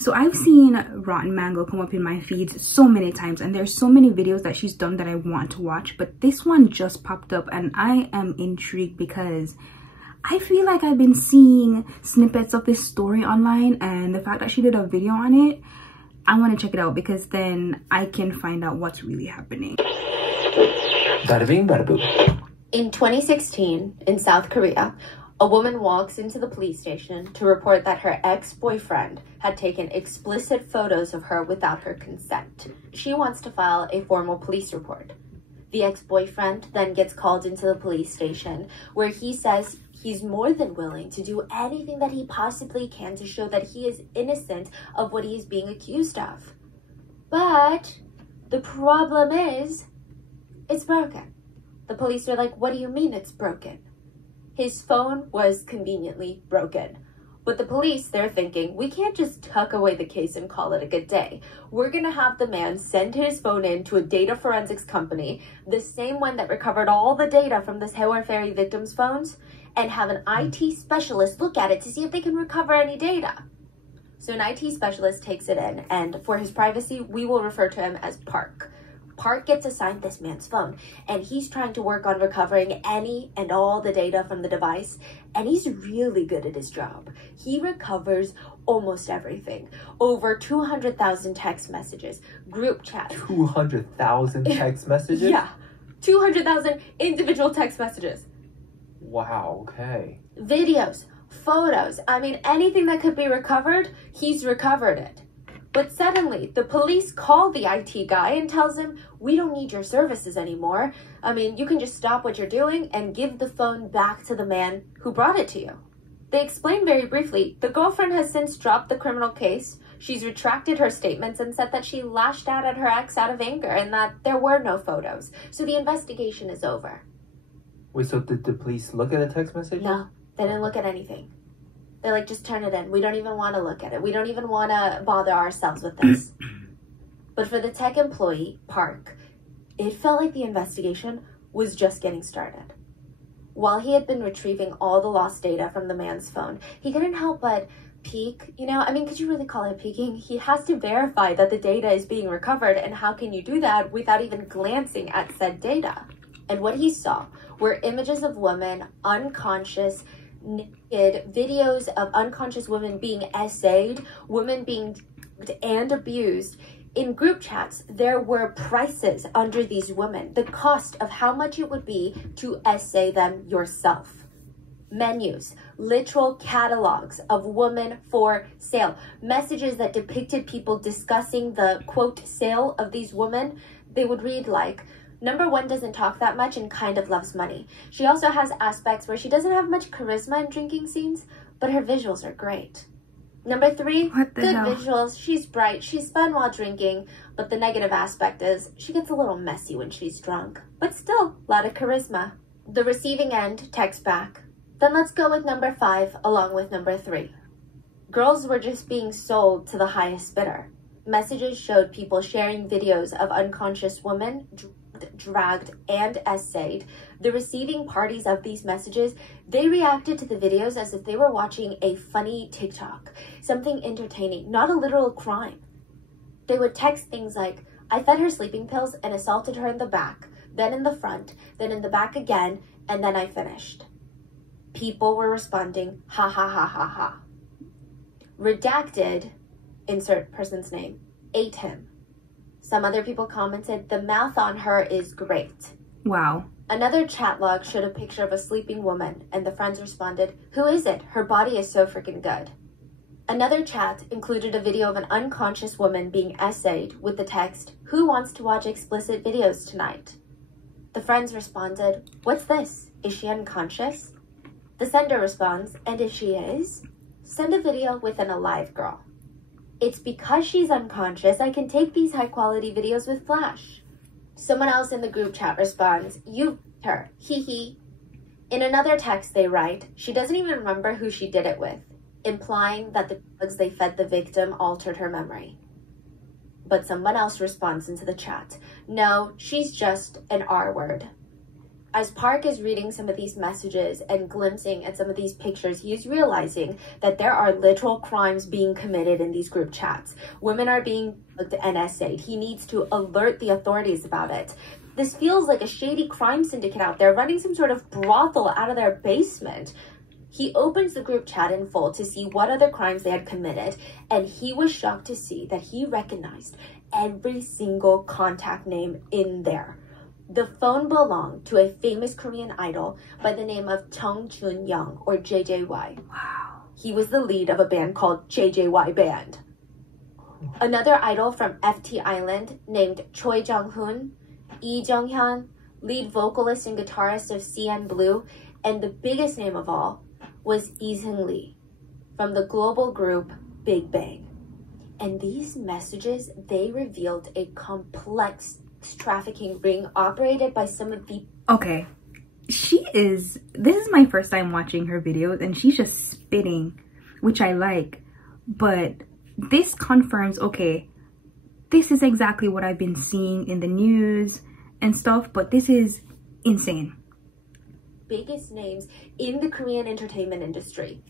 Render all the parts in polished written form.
So I've seen Rotten Mango come up in my feeds so many times, and there's so many videos that she's done that I want to watch, but this one just popped up and I am intrigued because I feel like I've been seeing snippets of this story online, and the fact that she did a video on it, I want to check it out because then I can find out what's really happening. Bada bing, bada boom. In 2016, in South Korea, a woman walks into the police station to report that her ex-boyfriend had taken explicit photos of her without her consent. She wants to file a formal police report. The ex-boyfriend then gets called into the police station, where he says he's more than willing to do anything that he possibly can to show that he is innocent of what he is being accused of. But the problem is, it's broken. The police are like, what do you mean it's broken? His phone was conveniently broken. But the police, they're thinking, we can't just tuck away the case and call it a good day. We're gonna have the man send his phone in to a data forensics company, the same one that recovered all the data from this Haewon Ferry victims' phones, and have an IT specialist look at it to see if they can recover any data. So an IT specialist takes it in, and for his privacy, we will refer to him as Park. Park gets assigned this man's phone, and he's trying to work on recovering any and all the data from the device, and he's really good at his job. He recovers almost everything. Over 200,000 text messages, group chats. 200,000 text messages? Yeah, 200,000 individual text messages. Wow, okay. Videos, photos, I mean, anything that could be recovered, he's recovered it. But suddenly, the police call the IT guy and tells him, we don't need your services anymore. I mean, you can just stop what you're doing and give the phone back to the man who brought it to you. They explain very briefly, the girlfriend has since dropped the criminal case. She's retracted her statements and said that she lashed out at her ex out of anger and that there were no photos. So the investigation is over. Wait, so did the police look at the text message? No, they didn't look at anything. They're like, just turn it in. We don't even want to look at it. We don't even want to bother ourselves with this. But for the tech employee, Park, it felt like the investigation was just getting started. While he had been retrieving all the lost data from the man's phone, he couldn't help but peek. You know, I mean, could you really call it peeking? He has to verify that the data is being recovered, and how can you do that without even glancing at said data? And what he saw were images of women unconscious, naked, videos of unconscious women being essayed, women being and abused. In group chats, there were prices under these women, the cost of how much it would be to essay them yourself. Menus, literal catalogs of women for sale, messages that depicted people discussing the, quote, sale of these women. They would read like, number one doesn't talk that much and kind of loves money. She also has aspects where she doesn't have much charisma in drinking scenes, but her visuals are great. Number three, good visuals. She's bright. She's fun while drinking, but the negative aspect is she gets a little messy when she's drunk, but still a lot of charisma. The receiving end texts back. Then let's go with number 5 along with number 3. Girls were just being sold to the highest bidder. Messages showed people sharing videos of unconscious women dragged and essayed. The receiving parties of these messages, they reacted to the videos as if they were watching a funny TikTok, something entertaining, not a literal crime. They would text things like, I fed her sleeping pills and assaulted her in the back, then in the front, then in the back again, and then I finished. People were responding, ha ha ha ha ha. Redacted, insert person's name, ate him. Some other people commented, the mouth on her is great. Wow. Another chat log showed a picture of a sleeping woman, and the friends responded, who is it? Her body is so freaking good. Another chat included a video of an unconscious woman being essayed with the text, who wants to watch explicit videos tonight? The friends responded, what's this? Is she unconscious? The sender responds, and if she is, send a video with an alive girl. It's because she's unconscious I can take these high-quality videos with flash. Someone else in the group chat responds, you her, hee hee. In another text they write, she doesn't even remember who she did it with, implying that the drugs they fed the victim altered her memory. But someone else responds into the chat, no, she's just an R word. As Park is reading some of these messages and glimpsing at some of these pictures, he is realizing that there are literal crimes being committed in these group chats. Women are being looked and essayed. He needs to alert the authorities about it. This feels like a shady crime syndicate out there running some sort of brothel out of their basement. He opens the group chat in full to see what other crimes they had committed, and he was shocked to see that he recognized every single contact name in there. The phone belonged to a famous Korean idol by the name of Chung Chun-young, or JJY. Wow. He was the lead of a band called JJY Band. Another idol from FT Island named Choi Jung-hoon, Lee Jung-hyun, lead vocalist and guitarist of CN Blue, and the biggest name of all was Lee Seung-lee from the global group Big Bang. And these messages, they revealed a complex trafficking ring operated by some of the... Okay, this is my first time watching her videos, and she's just spitting, which I like, but this confirms, okay, this is exactly what I've been seeing in the news and stuff, but this is insane. Biggest names in the Korean entertainment industry.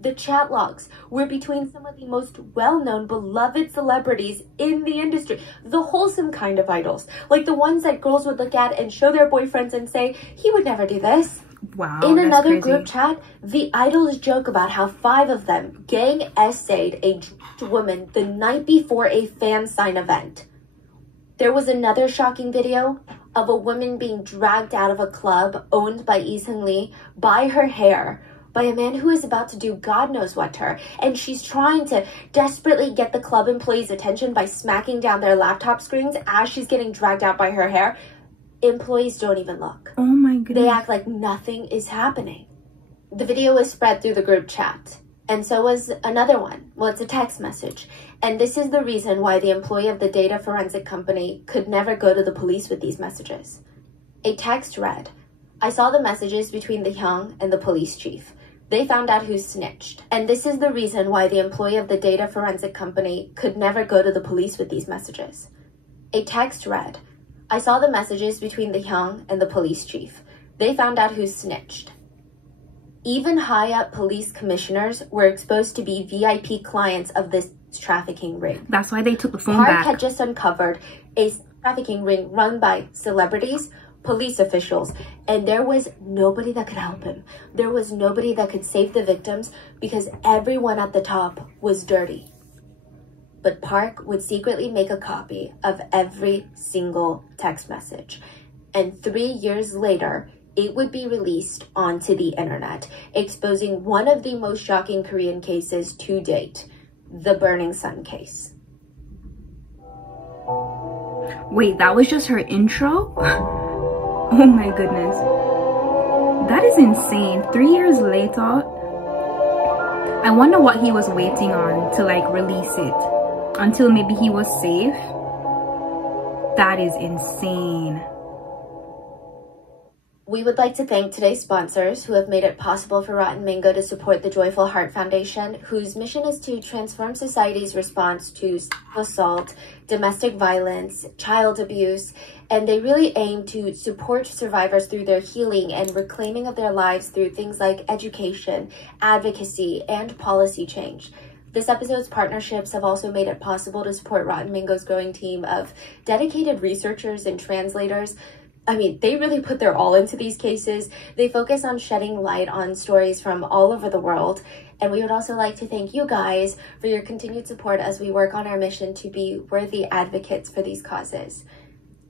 The chat logs were between some of the most well-known, beloved celebrities in the industry. The wholesome kind of idols, like the ones that girls would look at and show their boyfriends and say, he would never do this. Wow, in another crazy group chat, the idols joke about how 5 of them gang essayed a woman the night before a fan sign event. There was another shocking video of a woman being dragged out of a club owned by Lee Seung-lee by her hair, by a man who is about to do God knows what to her, and she's trying to desperately get the club employees' attention by smacking down their laptop screens as she's getting dragged out by her hair. Employees don't even look. Oh my goodness. They act like nothing is happening. The video was spread through the group chat, and so was another one. Well, it's a text message, and this is the reason why the employee of the data forensic company could never go to the police with these messages. A text read, "I saw the messages between the Hyung and the police chief. They found out who snitched." And this is the reason why the employee of the data forensic company could never go to the police with these messages. A text read, "I saw the messages between the Hyung and the police chief. They found out who snitched." Even high-up police commissioners were exposed to be VIP clients of this trafficking ring. That's why they took the phone Park back. had just uncovered a trafficking ring run by celebrities, police officials, and there was nobody that could help him. There was nobody that could save the victims because everyone at the top was dirty. But Park would secretly make a copy of every single text message. And 3 years later, it would be released onto the internet, exposing one of the most shocking Korean cases to date, the Burning Sun case. Wait, that was just her intro? Oh my goodness. That is insane. 3 years later, I wonder what he was waiting on to like release it. Until maybe he was safe. That is insane. We would like to thank today's sponsors who have made it possible for Rotten Mango to support the Joyful Heart Foundation, whose mission is to transform society's response to sexual assault, domestic violence, child abuse, and they really aim to support survivors through their healing and reclaiming of their lives through things like education, advocacy, and policy change. This episode's partnerships have also made it possible to support Rotten Mango's growing team of dedicated researchers and translators. I mean, they really put their all into these cases. They focus on shedding light on stories from all over the world. And we would also like to thank you guys for your continued support as we work on our mission to be worthy advocates for these causes.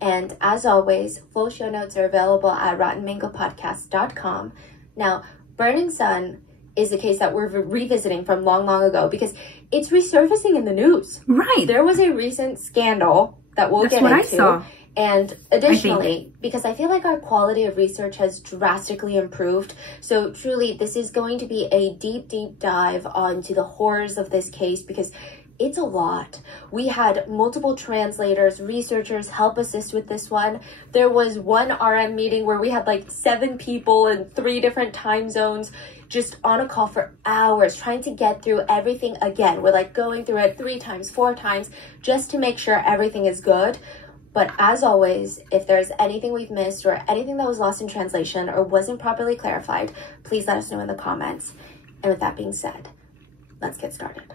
And as always, full show notes are available at rottenmangopodcast.com. Now, Burning Sun is a case that we're revisiting from long, long ago because it's resurfacing in the news. Right. There was a recent scandal that we'll get into. That's what I saw. And additionally, because I feel like our quality of research has drastically improved, so truly this is going to be a deep, deep dive onto the horrors of this case because it's a lot. We had multiple translators, researchers help assist with this one. There was one RM meeting where we had like 7 people in 3 different time zones just on a call for hours trying to get through everything again. We're like going through it 3 times, 4 times just to make sure everything is good. But as always, if there's anything we've missed or anything that was lost in translation or wasn't properly clarified, please let us know in the comments. And with that being said, let's get started.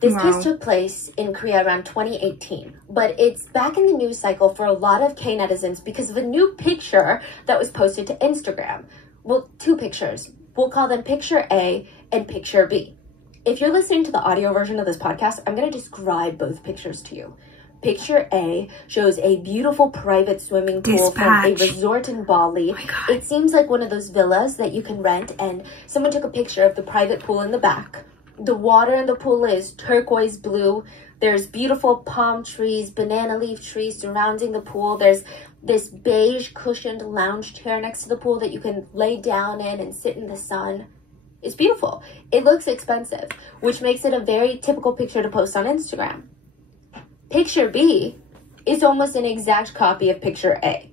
This case took place in Korea around 2018, but it's back in the news cycle for a lot of K-netizens because of a new picture that was posted to Instagram. Well, two pictures. We'll call them Picture A and Picture B. If you're listening to the audio version of this podcast, I'm going to describe both pictures to you. Picture A shows a beautiful private swimming pool from a resort in Bali. Oh, it seems like one of those villas that you can rent, and someone took a picture of the private pool in the back. The water in the pool is turquoise blue. There's beautiful palm trees, banana leaf trees surrounding the pool. There's this beige cushioned lounge chair next to the pool that you can lay down in and sit in the sun. It's beautiful. It looks expensive, which makes it a very typical picture to post on Instagram. Picture B is almost an exact copy of Picture A.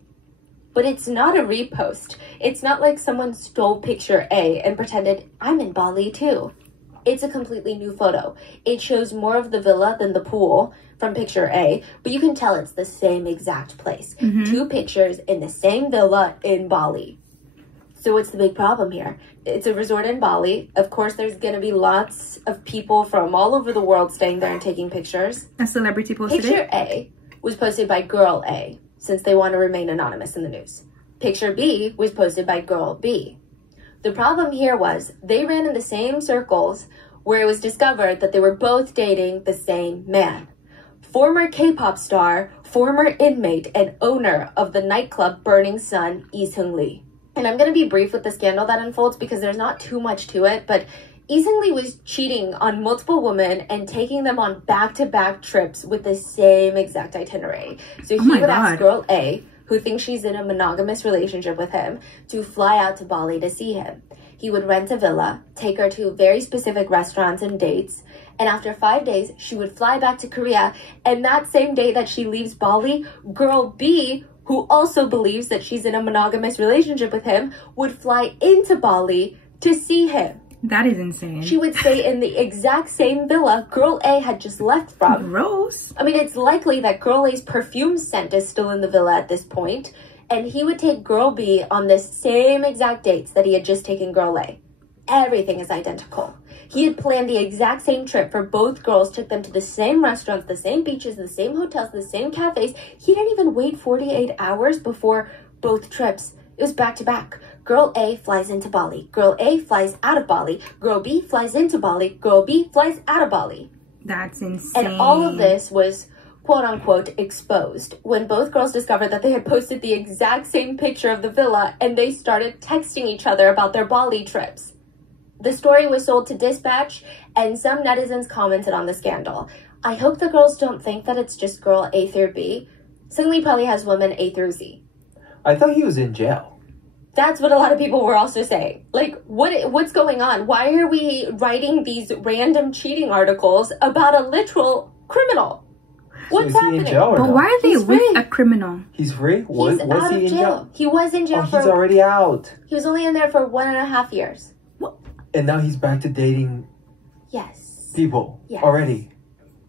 But it's not a repost. It's not like someone stole Picture A and pretended, I'm in Bali too. It's a completely new photo. It shows more of the villa than the pool from Picture A, but you can tell it's the same exact place. Two pictures in the same villa in Bali. So what's the big problem here? It's a resort in Bali. Of course, there's going to be lots of people from all over the world staying there and taking pictures. A celebrity posted Picture A was posted by Girl A, since they want to remain anonymous in the news. Picture B was posted by Girl B. The problem here was they ran in the same circles where it was discovered that they were both dating the same man. Former K-pop star, former inmate, and owner of the nightclub Burning Sun, Lee Seung-lee. And I'm going to be brief with the scandal that unfolds because there's not too much to it, but Lee Seung-lee was cheating on multiple women and taking them on back-to-back trips with the same exact itinerary. So he would ask Girl A, who thinks she's in a monogamous relationship with him, to fly out to Bali to see him. He would rent a villa, take her to very specific restaurants and dates, and after 5 days, she would fly back to Korea, and that same day that she leaves Bali, Girl B, who also believes that she's in a monogamous relationship with him, would fly into Bali to see him. That is insane. She would stay in the exact same villa Girl A had just left from. Gross. I mean, it's likely that Girl A's perfume scent is still in the villa at this point, and he would take Girl B on the same exact dates that he had just taken Girl A. Everything is identical. He had planned the exact same trip for both girls, took them to the same restaurants, the same beaches, the same hotels, the same cafes. He didn't even wait 48 hours before both trips. It was back to back. Girl A flies into Bali. Girl A flies out of Bali. Girl B flies into Bali. Girl B flies out of Bali. That's insane. And all of this was quote-unquote exposed when both girls discovered that they had posted the exact same picture of the villa and they started texting each other about their Bali trips. The story was sold to Dispatch, and some netizens commented on the scandal. I hope the girls don't think that it's just girl A through B. Seung-lee probably has women A through Z. I thought he was in jail. That's what a lot of people were also saying. Like, what's going on? Why are we writing these random cheating articles about a literal criminal? What's happening? He in jail or but no? why are they He's with free. a criminal? He's free? He's out of jail. He was in jail for... he's already out. He was only in there for 1.5 years. And now he's back to dating people already.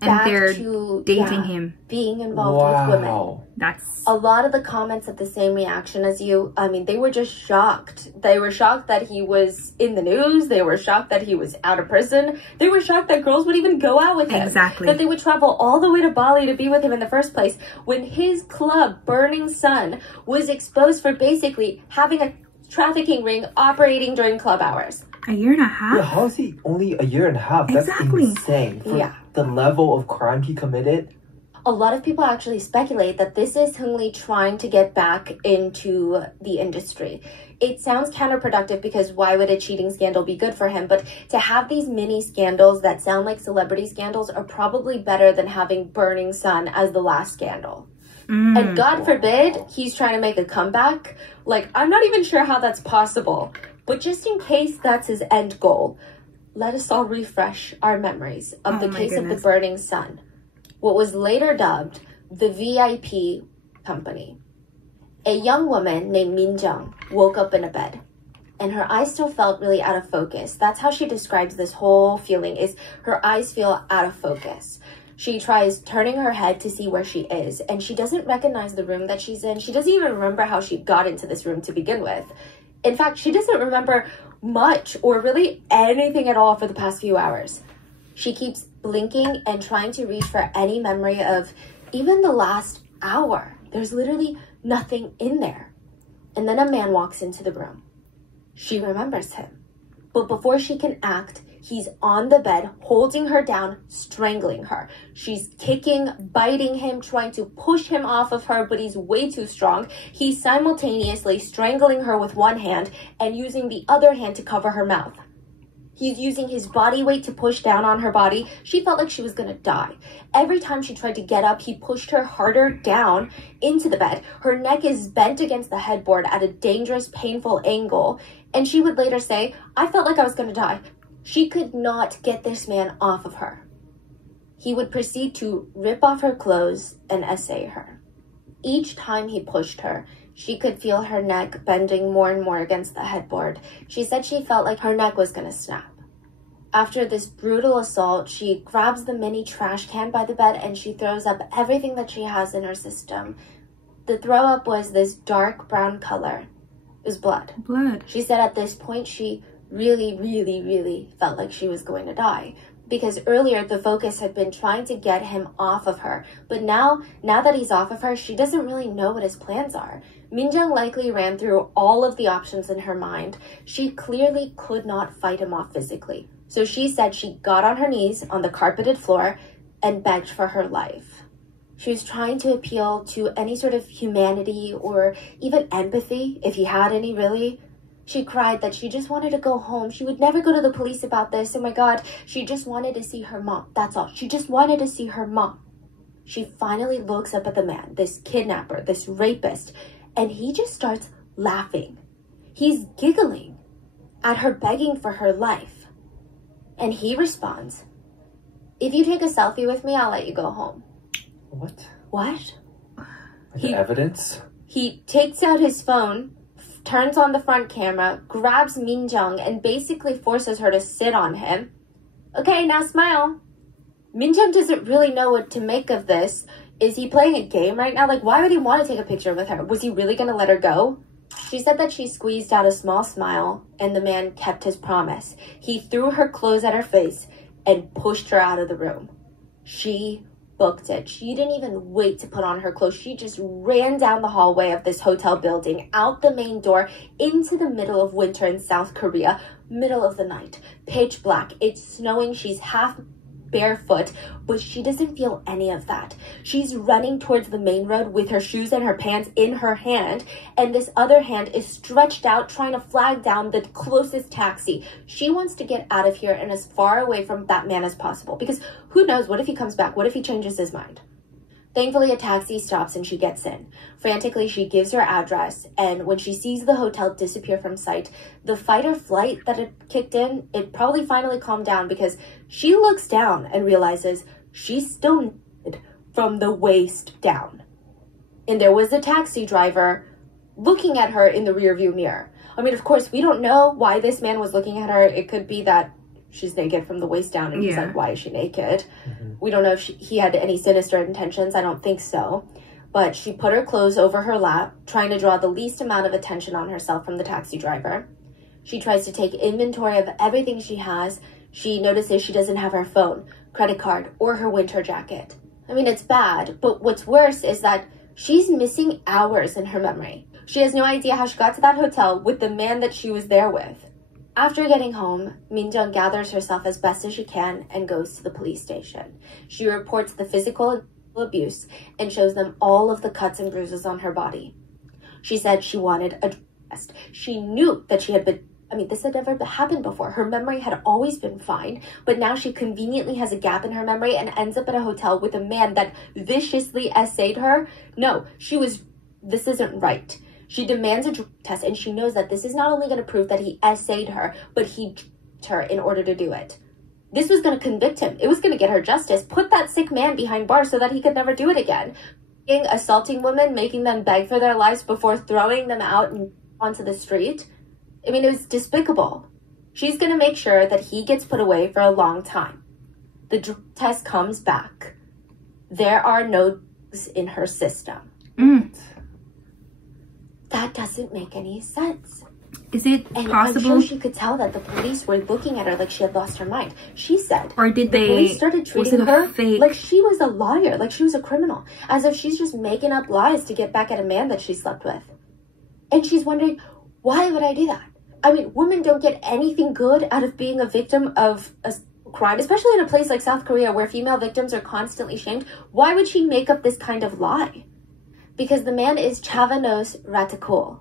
And Back they're to, dating him. Being involved with women. That's... A lot of the comments had the same reaction as you. I mean, they were just shocked. They were shocked that he was in the news. They were shocked that he was out of prison. They were shocked that girls would even go out with him. Exactly. That they would travel all the way to Bali to be with him in the first place when his club, Burning Sun, was exposed for basically having a trafficking ring operating during club hours. 1.5 years? Yeah, how is he only 1.5 years? That's insane. For the level of crime he committed. A lot of people actually speculate that this is Seung-lee trying to get back into the industry. It sounds counterproductive because why would a cheating scandal be good for him? But to have these mini scandals that sound like celebrity scandals are probably better than having Burning Sun as the last scandal. And God forbid he's trying to make a comeback. Like, I'm not even sure how that's possible. But just in case that's his end goal, let us all refresh our memories of the case of the Burning Sun, what was later dubbed the VIP company. A young woman named Min Jung woke up in a bed, and her eyes still felt really out of focus. That's how she describes this whole feeling, is her eyes feel out of focus. She tries turning her head to see where she is, and she doesn't recognize the room that she's in. She doesn't even remember how she got into this room to begin with. In fact, she doesn't remember much or really anything at all for the past few hours. She keeps blinking and trying to reach for any memory of even the last hour. There's literally nothing in there. And then a man walks into the room. She remembers him. But before she can act, he's on the bed, holding her down, strangling her. She's kicking, biting him, trying to push him off of her, but he's way too strong. He's simultaneously strangling her with one hand and using the other hand to cover her mouth. He's using his body weight to push down on her body. She felt like she was gonna die. Every time she tried to get up, he pushed her harder down into the bed. Her neck is bent against the headboard at a dangerous, painful angle. And she would later say, I felt like I was gonna die. She could not get this man off of her. He would proceed to rip off her clothes and essay her. Each time he pushed her, she could feel her neck bending more and more against the headboard. She said she felt like her neck was gonna snap. After this brutal assault, she grabs the mini trash can by the bed and she throws up everything that she has in her system. The throw up was this dark brown color. It was blood. Blood. She said at this point she really felt like she was going to die, because earlier the focus had been trying to get him off of her, but now that he's off of her, she doesn't really know what his plans are. Minjung likely ran through all of the options in her mind. She clearly could not fight him off physically, so she said she got on her knees on the carpeted floor and begged for her life. She was trying to appeal to any sort of humanity or even empathy, if he had any really. She cried that she just wanted to go home. She would never go to the police about this. Oh my God, she just wanted to see her mom. That's all. She just wanted to see her mom. She finally looks up at the man, this kidnapper, this rapist, and he just starts laughing. He's giggling at her begging for her life. And he responds, if you take a selfie with me, I'll let you go home. What? What? Like evidence? He takes out his phone, turns on the front camera, grabs Minjung, and basically forces her to sit on him. Okay, now smile. Minjung doesn't really know what to make of this. Is he playing a game right now? Like, why would he want to take a picture with her? Was he really going to let her go? She said that she squeezed out a small smile, and the man kept his promise. He threw her clothes at her face and pushed her out of the room. She booked it. She didn't even wait to put on her clothes. She just ran down the hallway of this hotel building, out the main door, into the middle of winter in South Korea, middle of the night, pitch black. It's snowing. She's half barefoot, but she doesn't feel any of that. She's running towards the main road with her shoes and her pants in her hand, and this other hand is stretched out trying to flag down the closest taxi. She wants to get out of here and as far away from that man as possible, because who knows, what if he comes back? What if he changes his mind? Thankfully, a taxi stops and she gets in. Frantically, she gives her address, and when she sees the hotel disappear from sight, the fight or flight that had kicked in, it probably finally calmed down, because she looks down and realizes she's still naked from the waist down. And there was a taxi driver looking at her in the rearview mirror. I mean, of course, we don't know why this man was looking at her. It could be that she's naked from the waist down, and he's like, why is she naked? We don't know if he had any sinister intentions. I don't think so. But she put her clothes over her lap, trying to draw the least amount of attention on herself from the taxi driver. She tries to take inventory of everything she has. She notices she doesn't have her phone, credit card, or her winter jacket. I mean, it's bad, but what's worse is that she's missing hours in her memory. She has no idea how she got to that hotel with the man that she was there with. After getting home, Minjung gathers herself as best as she can and goes to the police station. She reports the physical abuse and shows them all of the cuts and bruises on her body. She said she wanted a test. She knew that she had been, this had never happened before. Her memory had always been fine, but now she conveniently has a gap in her memory and ends up at a hotel with a man that viciously essayed her. No, this isn't right. She demands a drug test, and she knows that this is not only going to prove that he essayed her, but he drugged her in order to do it. This was going to convict him. It was going to get her justice. Put that sick man behind bars so that he could never do it again. Assaulting women, making them beg for their lives before throwing them out and onto the street. It was despicable. She's going to make sure that he gets put away for a long time. The drug test comes back there are notes in her system. That doesn't make any sense. Is it possible? I'm sure she could tell that the police were looking at her like she had lost her mind. She said, or did the police started treating her like she was a liar, like she was a criminal, as if she's just making up lies to get back at a man that she slept with. And she's wondering, why would I do that? I mean, women don't get anything good out of being a victim of a crime, especially in a place like South Korea where female victims are constantly shamed. Why would she make up this kind of lie? Because the man is Chavanos Ratakul.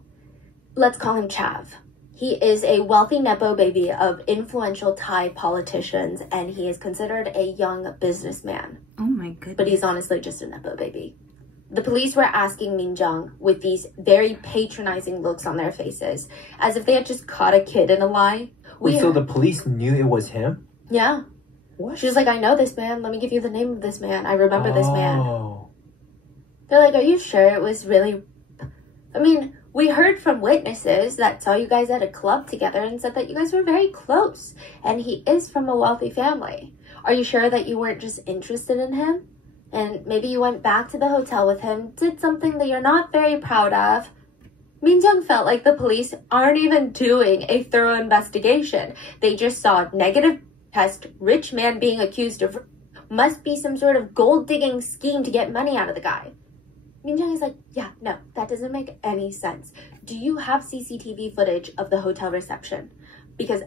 Let's call him Chav. He is a wealthy Nepo baby of influential Thai politicians, and he is considered a young businessman. Oh my goodness. But he's honestly just a Nepo baby. The police were asking Min Jung with these very patronizing looks on their faces, as if they had just caught a kid in a lie. Wait, so the police knew it was him? Yeah. What? She was like, I know this man. Let me give you the name of this man. I remember this man. They're like, are you sure it was really... I mean, we heard from witnesses that saw you guys at a club together and said that you guys were very close. And he is from a wealthy family. Are you sure that you weren't just interested in him? And maybe you went back to the hotel with him, did something that you're not very proud of. Min Jung felt like the police aren't even doing a thorough investigation. They just saw negative test, rich man being accused of... Must be some sort of gold-digging scheme to get money out of the guy. Min Jung is like, yeah, no, that doesn't make any sense. Do you have CCTV footage of the hotel reception? Because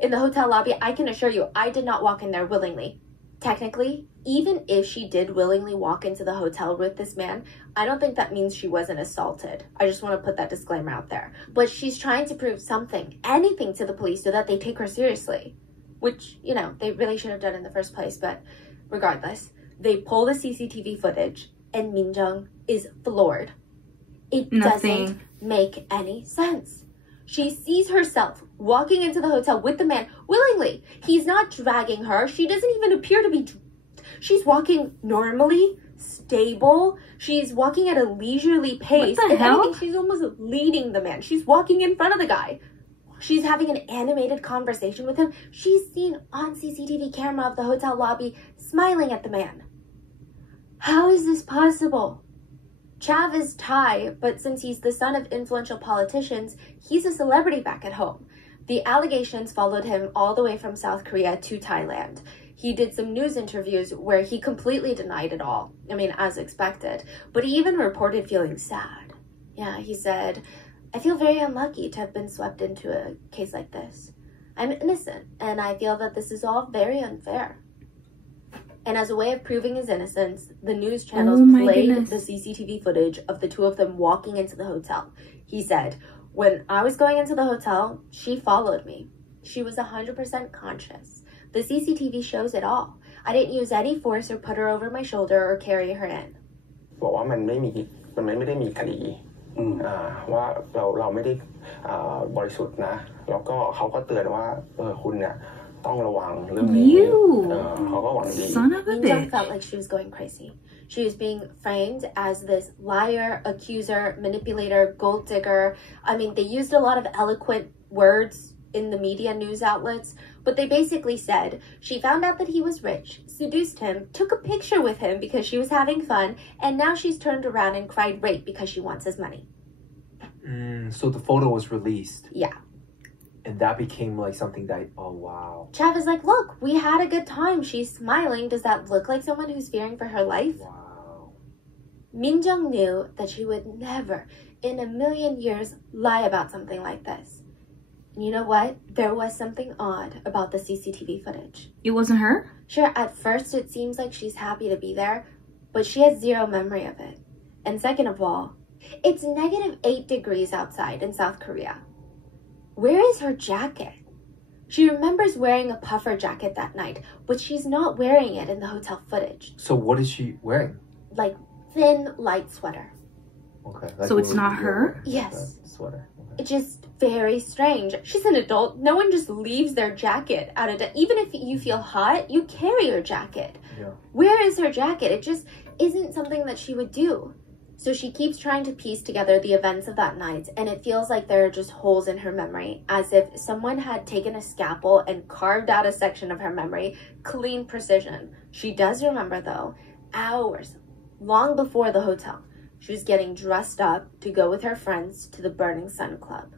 in the hotel lobby, I can assure you, I did not walk in there willingly. Technically, even if she did willingly walk into the hotel with this man, I don't think that means she wasn't assaulted. I just want to put that disclaimer out there. But she's trying to prove something, anything to the police so that they take her seriously. Which, you know, they really should have done in the first place. But regardless, they pull the CCTV footage and Min Jung is floored. It doesn't make any sense. She sees herself walking into the hotel with the man willingly. He's not dragging her. She doesn't even appear to be... She's walking normally, stable. She's walking at a leisurely pace. What the hell? Anything, she's almost leading the man. She's walking in front of the guy. She's having an animated conversation with him. She's seen on CCTV camera of the hotel lobby smiling at the man. How is this possible? Chav is Thai, but since he's the son of influential politicians, he's a celebrity back at home. The allegations followed him all the way from South Korea to Thailand. He did some news interviews where he completely denied it all. I mean, as expected. But he even reported feeling sad. Yeah, he said, I feel very unlucky to have been swept into a case like this. I'm innocent, and I feel that this is all very unfair. And as a way of proving his innocence, the news channels played the CCTV footage of the two of them walking into the hotel. He said, when I was going into the hotel, she followed me. She was 100% conscious. The CCTV shows it all. I didn't use any force or put her over my shoulder or carry her in. บอกว่ามันไม่ได้มีคดีว่าเราไม่ได้บริสุทธิ์นะแล้วก็เขาก็เตือนว่าคุณเนี่ยต้องระวังเรื่องนี้เขาก็หวังดี Min Jung felt like she was going crazy. She was being framed as this liar, accuser, manipulator, gold digger. I mean, they used a lot of eloquent words in the media news outlets, but they basically said she found out that he was rich, seduced him, took a picture with him because she was having fun, and now she's turned around and cried rape because she wants his money. So the photo was released. Yeah. And that became like something that, oh wow. Chav is like, look, we had a good time. She's smiling. Does that look like someone who's fearing for her life? Wow. Min Jung knew that she would never in a million years lie about something like this. And you know what? There was something odd about the CCTV footage. It wasn't her? Sure, at first it seems like she's happy to be there, but she has zero memory of it. And second of all, it's -8 degrees outside in South Korea. Where is her jacket? She remembers wearing a puffer jacket that night, but she's not wearing it in the hotel footage. So what is she wearing? Like thin, light sweater. Okay. So it's not her? Yes. Sweater. Okay. It's just very strange. She's an adult. No one just leaves their jacket out of even if you feel hot, you carry your jacket. Yeah. Where is her jacket? It just isn't something that she would do. So she keeps trying to piece together the events of that night, and it feels like there are just holes in her memory, as if someone had taken a scalpel and carved out a section of her memory, clean precision. She does remember, though, hours, long before the hotel. She was getting dressed up to go with her friends to the Burning Sun Club.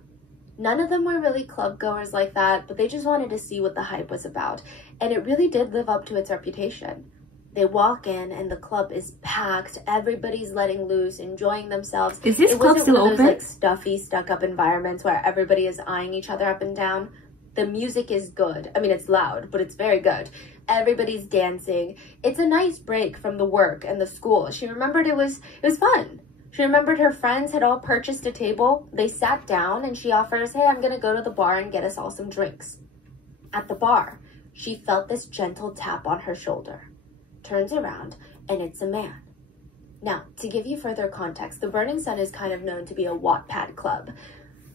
None of them were really club goers like that, but they just wanted to see what the hype was about. And it really did live up to its reputation. They walk in and the club is packed. Everybody's letting loose, enjoying themselves. Is this club still open? Those, like, stuffy, stuck-up environments where everybody is eyeing each other up and down. The music is good. I mean, it's loud, but it's very good. Everybody's dancing. It's a nice break from the work and the school. She remembered it was fun. She remembered her friends had all purchased a table. They sat down and she offers, hey, I'm gonna go to the bar and get us all some drinks. At the bar, she felt this gentle tap on her shoulder. Turns around and it's a man. Now, to give you further context, the Burning Sun is kind of known to be a Wattpad club.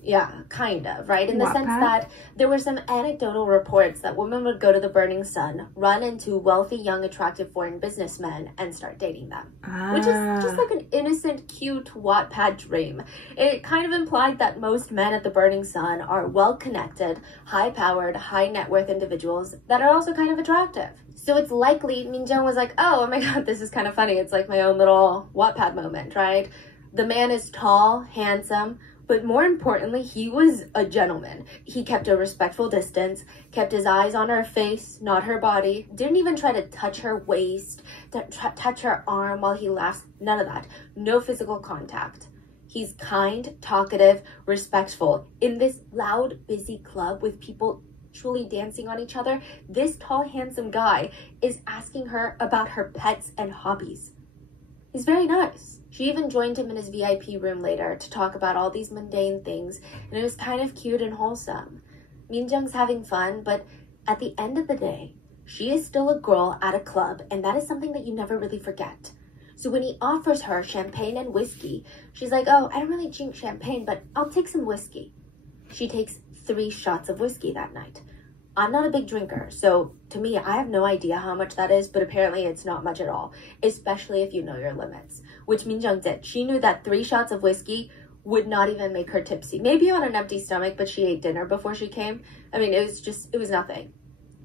Yeah, kind of, right? In the sense that there were some anecdotal reports that women would go to the Burning Sun, run into wealthy, young, attractive foreign businessmen, and start dating them. Which is just like an innocent, cute Wattpad dream. It kind of implied that most men at the Burning Sun are well-connected, high-powered, high-net-worth individuals that are also kind of attractive. So it's likely Minjung was like, oh my god, this is kind of funny. It's like my own little Wattpad moment, right? The man is tall, handsome, but more importantly, he was a gentleman. He kept a respectful distance, kept his eyes on her face, not her body, didn't even try to touch her waist, touch her arm while he laughs, none of that. No physical contact. He's kind, talkative, respectful. In this loud, busy club with people truly dancing on each other, this tall, handsome guy is asking her about her pets and hobbies. He's very nice. She even joined him in his VIP room later to talk about all these mundane things, and it was kind of cute and wholesome. Minjung's having fun, but at the end of the day, she is still a girl at a club, and that is something that you never really forget. So when he offers her champagne and whiskey, she's like, oh, I don't really drink champagne, but I'll take some whiskey. She takes 3 shots of whiskey that night. I'm not a big drinker, so to me, I have no idea how much that is, but apparently it's not much at all, especially if you know your limits, which Minjung did. She knew that 3 shots of whiskey would not even make her tipsy. Maybe on an empty stomach, but she ate dinner before she came. I mean, it was nothing.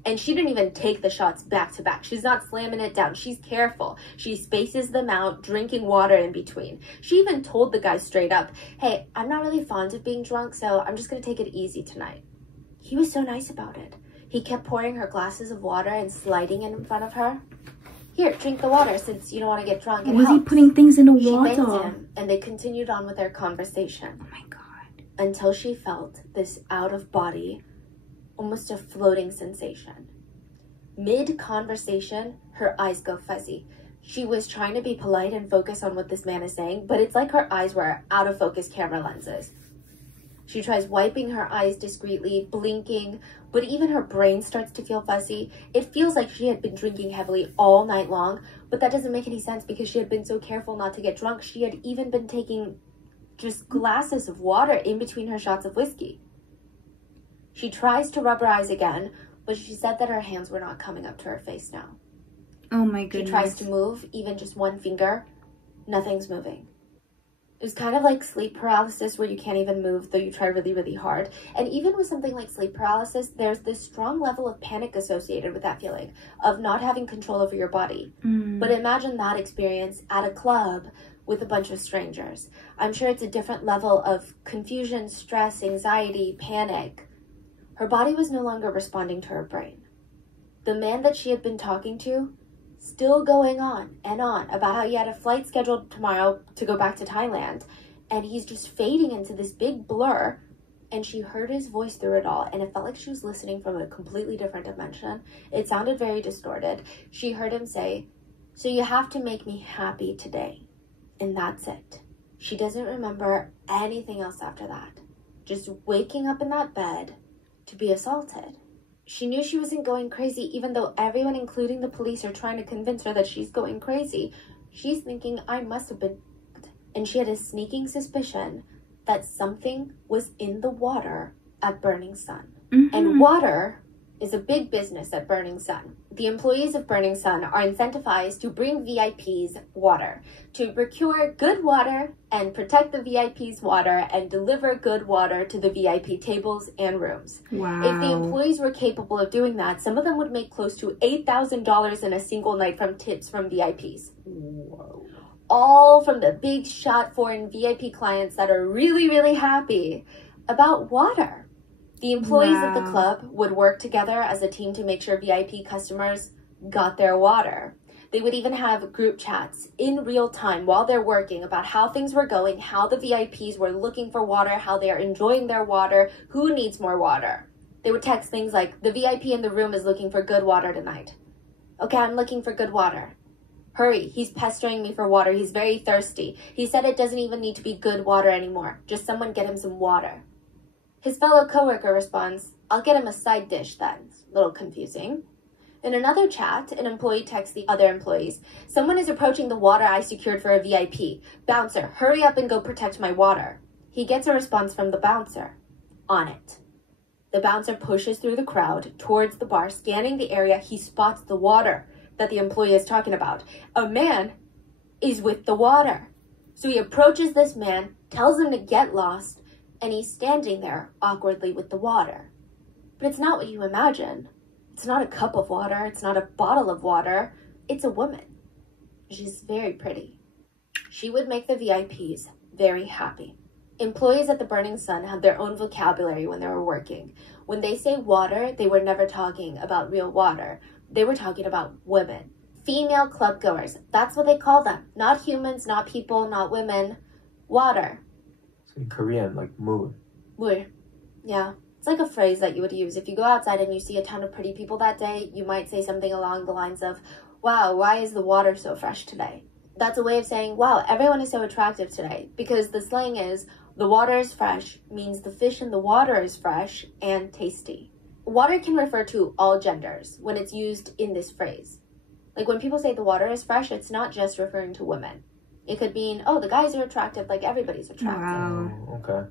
And she didn't even take the shots back to back. She's not slamming it down. She's careful. She spaces them out, drinking water in between. She even told the guy straight up, hey, I'm not really fond of being drunk, so I'm just gonna take it easy tonight. He was so nice about it. He kept pouring her glasses of water and sliding it in front of her. Here, drink the water since you don't want to get drunk. Was he putting things in the water? She thanked him, and they continued on with their conversation. Oh my god. Until she felt this out-of-body, almost a floating sensation. Mid-conversation, her eyes go fuzzy. She was trying to be polite and focus on what this man is saying, but it's like her eyes were out-of-focus camera lenses. She tries wiping her eyes discreetly, blinking, but even her brain starts to feel fuzzy. It feels like she had been drinking heavily all night long, but that doesn't make any sense because she had been so careful not to get drunk. She had even been taking just glasses of water in between her shots of whiskey. She tries to rub her eyes again, but she said that her hands were not coming up to her face now. Oh my goodness. She tries to move, even just one finger. Nothing's moving. It was kind of like sleep paralysis where you can't even move though you try really, really hard. And even with something like sleep paralysis, there's this strong level of panic associated with that feeling of not having control over your body. But imagine that experience at a club with a bunch of strangers. I'm sure it's a different level of confusion, stress, anxiety, panic. Her body was no longer responding to her brain. The man that she had been talking to, still going on and on about how he had a flight scheduled tomorrow to go back to Thailand, and he's just fading into this big blur, and she heard his voice through it all, and it felt like she was listening from a completely different dimension. It sounded very distorted. She heard him say, so you have to make me happy today, and that's it. She doesn't remember anything else after that. Just waking up in that bed to be assaulted. She knew she wasn't going crazy, even though everyone, including the police, are trying to convince her that she's going crazy. She's thinking, I must have been... And she had a sneaking suspicion that something was in the water at Burning Sun. And water is a big business at Burning Sun. The employees of Burning Sun are incentivized to bring VIPs water, to procure good water and protect the VIPs' water and deliver good water to the VIP tables and rooms. Wow. If the employees were capable of doing that, some of them would make close to $8,000 in a single night from tips from VIPs. Wow. All from the big shot foreign VIP clients that are really, really happy about water. The employees of the club would work together as a team to make sure VIP customers got their water. They would even have group chats in real time while they're working about how things were going, how the VIPs were looking for water, how they are enjoying their water, who needs more water. They would text things like, the VIP in the room is looking for good water tonight. Okay, I'm looking for good water. Hurry, he's pestering me for water. He's very thirsty. He said it doesn't even need to be good water anymore. Just someone get him some water. His fellow coworker responds, I'll get him a side dish then. A little confusing. In another chat, an employee texts the other employees, someone is approaching the water I secured for a VIP. Bouncer, hurry up and go protect my water. He gets a response from the bouncer. On it. The bouncer pushes through the crowd towards the bar, scanning the area. He spots the water that the employee is talking about. A man is with the water. So he approaches this man, tells him to get lost, and he's standing there awkwardly with the water. But it's not what you imagine. It's not a cup of water. It's not a bottle of water. It's a woman. She's very pretty. She would make the VIPs very happy. Employees at the Burning Sun had their own vocabulary when they were working. When they say water, they were never talking about real water. They were talking about women. Female club goers. That's what they call them. Not humans, not people, not women. Water. In Korean, like 물. 물. Yeah. It's like a phrase that you would use. If you go outside and you see a ton of pretty people that day, you might say something along the lines of, wow, why is the water so fresh today? That's a way of saying, wow, everyone is so attractive today. Because the slang is, the water is fresh, means the fish in the water is fresh and tasty. Water can refer to all genders when it's used in this phrase. Like when people say the water is fresh, it's not just referring to women. It could mean, oh, the guys are attractive, like everybody's attractive. Wow. Oh, okay.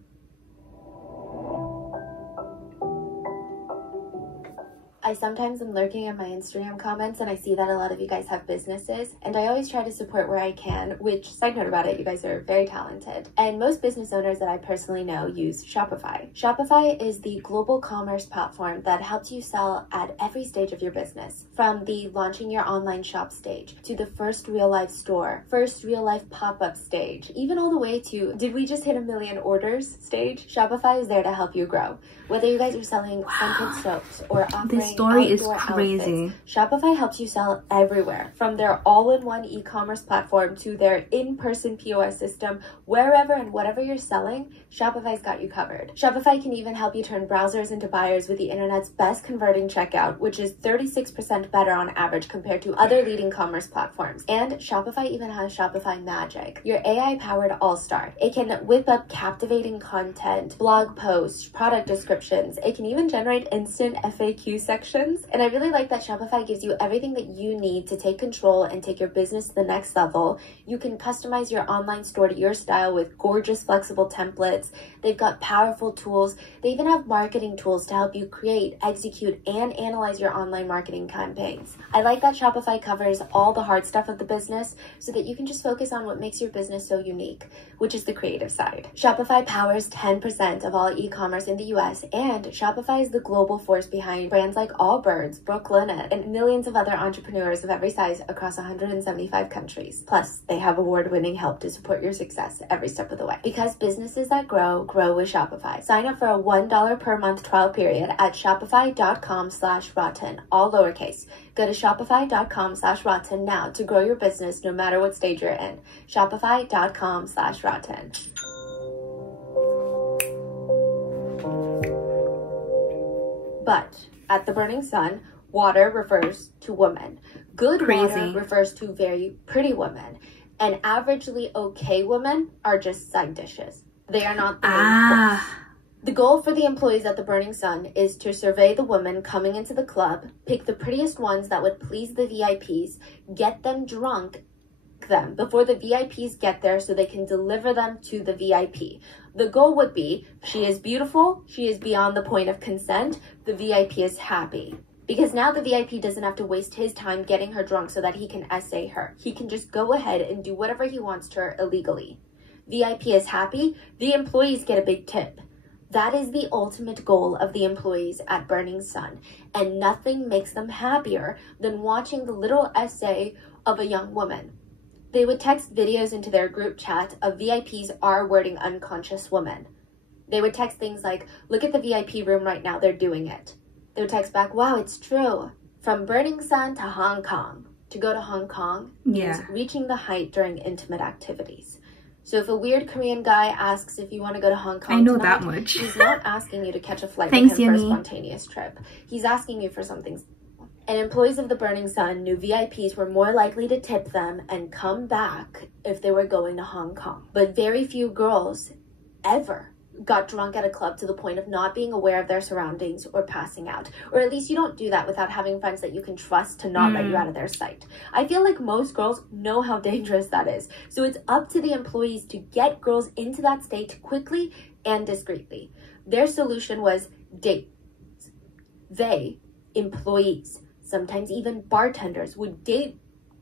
I sometimes am lurking in my Instagram comments and I see that a lot of you guys have businesses, and I always try to support where I can, which, side note about it, you guys are very talented. And most business owners that I personally know use Shopify. Shopify is the global commerce platform that helps you sell at every stage of your business, from the launching your online shop stage, to the first real life store, first real life pop-up stage, even all the way to, did we just hit 1 million orders stage? Shopify is there to help you grow. Whether you guys are selling scented soaps or offering story is outdoor crazy. Outfits, Shopify helps you sell everywhere, from their all-in-one e-commerce platform to their in-person POS system. Wherever and whatever you're selling, Shopify's got you covered. Shopify can even help you turn browsers into buyers with the internet's best converting checkout, which is 36% better on average compared to other leading commerce platforms. And Shopify even has Shopify Magic, your AI-powered all-star. It can whip up captivating content, blog posts, product descriptions. It can even generate instant FAQ sections. And I really like that Shopify gives you everything that you need to take control and take your business to the next level. You can customize your online store to your style with gorgeous, flexible templates. They've got powerful tools. They even have marketing tools to help you create, execute, and analyze your online marketing campaigns. I like that Shopify covers all the hard stuff of the business so that you can just focus on what makes your business so unique, which is the creative side. Shopify powers 10% of all e-commerce in the US, and Shopify is the global force behind brands like Allbirds, Brooklinen, and millions of other entrepreneurs of every size across 175 countries. Plus, they have award-winning help to support your success every step of the way. Because businesses that grow with Shopify. Sign up for a $1 per month trial period at shopify.com/rotten, all lowercase. Go to shopify.com/rotten now to grow your business no matter what stage you're in. Shopify.com/rotten. But at the Burning Sun, water refers to women. Good water refers to very pretty women. And averagely okay women are just side dishes. They are not the main course. The goal for the employees at the Burning Sun is to survey the women coming into the club, pick the prettiest ones that would please the VIPs, get them drunk, them before the VIPs get there so they can deliver them to the VIP. The goal would be, she is beautiful, she is beyond the point of consent, the VIP is happy. Because now the VIP doesn't have to waste his time getting her drunk so that he can essay her. He can just go ahead and do whatever he wants to her illegally. VIP is happy, the employees get a big tip. That is the ultimate goal of the employees at Burning Sun, and nothing makes them happier than watching the little essay of a young woman. They would text videos into their group chat of VIPs R-wording unconscious women. They would text things like, look at the VIP room right now, they're doing it. They would text back, wow, it's true. From Burning Sun to Hong Kong. To go to Hong Kong means reaching the height during intimate activities. So if a weird Korean guy asks if you want to go to Hong Kong tonight, that much. He's not asking you to catch a flight with him for a spontaneous trip. He's asking you for something. And employees of the Burning Sun knew VIPs were more likely to tip them and come back if they were going to Hong Kong. But very few girls ever got drunk at a club to the point of not being aware of their surroundings or passing out. Or at least you don't do that without having friends that you can trust to not let you out of their sight. I feel like most girls know how dangerous that is. So it's up to the employees to get girls into that state quickly and discreetly. Their solution was dates. They, employees, sometimes even bartenders, would date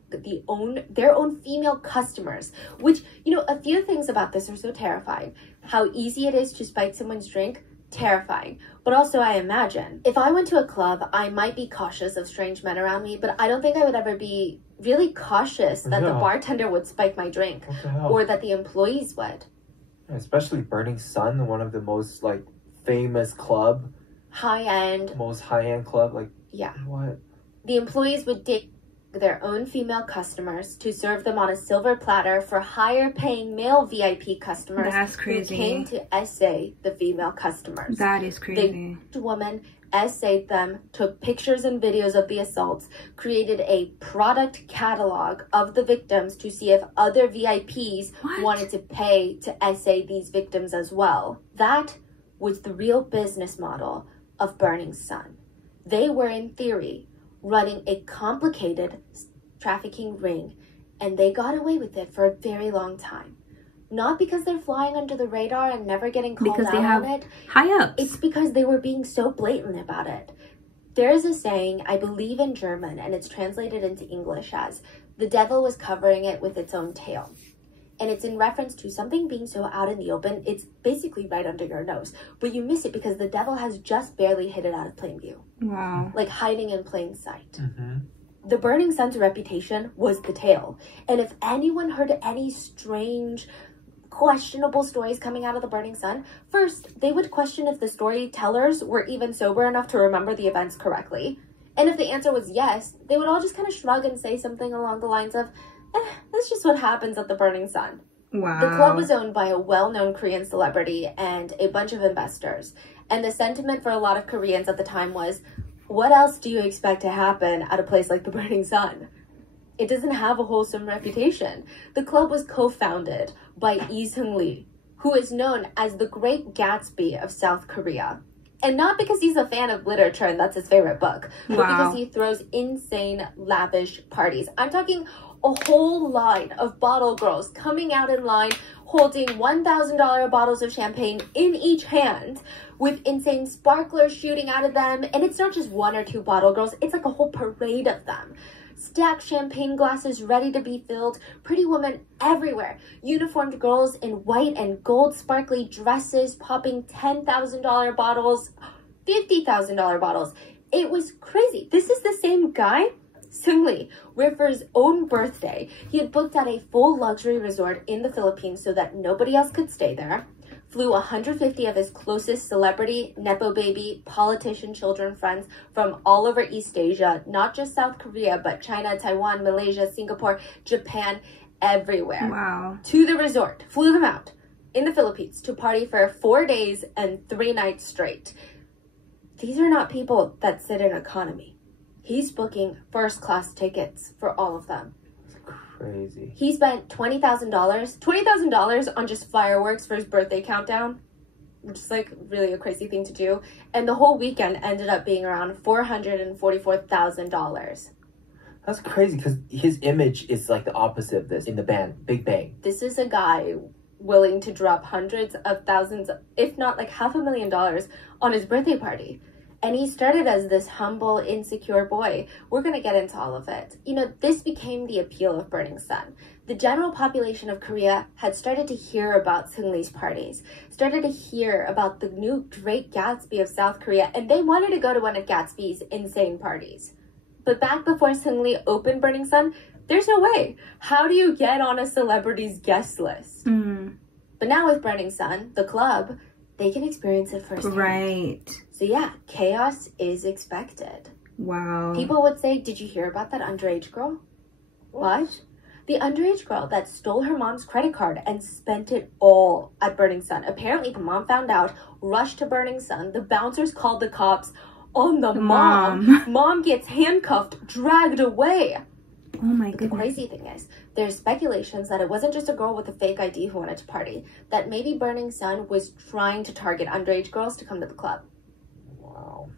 their own female customers, which, you know, a few things about this are so terrifying. How easy it is to spike someone's drink, terrifying. But also, I imagine if I went to a club, I might be cautious of strange men around me, but I don't think I would ever be really cautious that the bartender would spike my drink or that the employees would. Especially Burning Sun, one of the most like famous club, most high-end club, like what? The employees would date their own female customers to serve them on a silver platter for higher paying male VIP customers. That's crazy. Who came to essay the female customers. That is crazy. The woman essayed them, took pictures and videos of the assaults, created a product catalog of the victims to see if other VIPs wanted to pay to essay these victims as well. That was the real business model of Burning Sun. They were, in theory, running a complicated trafficking ring, and they got away with it for a very long time. Not because they're flying under the radar and never getting called out on it. High ups. It's because they were being so blatant about it. There's a saying, I believe in German, and it's translated into English as, the devil was covering it with its own tail. And it's in reference to something being so out in the open, it's basically right under your nose. But you miss it because the devil has just barely hid it out of plain view. Wow. Like hiding in plain sight. The Burning Sun's reputation was the tail. And if anyone heard any strange, questionable stories coming out of the Burning Sun, first, they would question if the storytellers were even sober enough to remember the events correctly. And if the answer was yes, they would all just kind of shrug and say something along the lines of, that's just what happens at the Burning Sun. Wow. The club was owned by a well-known Korean celebrity and a bunch of investors. And the sentiment for a lot of Koreans at the time was, what else do you expect to happen at a place like the Burning Sun? It doesn't have a wholesome reputation. The club was co-founded by Lee Seung-lee, who is known as the Great Gatsby of South Korea. And not because he's a fan of literature and that's his favorite book, but because he throws insane, lavish parties. I'm talking a whole line of bottle girls coming out in line holding $1,000 bottles of champagne in each hand with insane sparklers shooting out of them. And it's not just one or two bottle girls, it's like a whole parade of them. Stacked champagne glasses ready to be filled, pretty women everywhere, uniformed girls in white and gold sparkly dresses popping $10,000 bottles, $50,000 bottles. It was crazy. This is the same guy, Seung-lee, where for his own birthday, he had booked out a full luxury resort in the Philippines so that nobody else could stay there, flew 150 of his closest celebrity, nepo baby, politician children friends from all over East Asia, not just South Korea, but China, Taiwan, Malaysia, Singapore, Japan, everywhere. Wow. To the resort, flew them out in the Philippines to party for 4 days and 3 nights straight. These are not people that sit in economy. He's booking first-class tickets for all of them. Crazy. He spent $20,000 on just fireworks for his birthday countdown, which is like really a crazy thing to do. And the whole weekend ended up being around $444,000. That's crazy because his image is like the opposite of this in the band, Big Bang. This is a guy willing to drop hundreds of thousands, if not like $500,000 on his birthday party. And he started as this humble, insecure boy. We're going to get into all of it. You know, this became the appeal of Burning Sun. The general population of Korea had started to hear about Seungri's parties, started to hear about the new Great Gatsby of South Korea, and they wanted to go to one of Gatsby's insane parties. But back before Seungri opened Burning Sun, there's no way. How do you get on a celebrity's guest list? But now with Burning Sun, the club, they can experience it firsthand. Right. So yeah, chaos is expected. Wow. People would say, did you hear about that underage girl? What? The underage girl that stole her mom's credit card and spent it all at Burning Sun. Apparently the mom found out, rushed to Burning Sun. The bouncers called the cops on the mom. Mom gets handcuffed, dragged away. Oh my goodness. The crazy thing is, there's speculations that it wasn't just a girl with a fake ID who wanted to party, that maybe Burning Sun was trying to target underage girls to come to the club. Wow.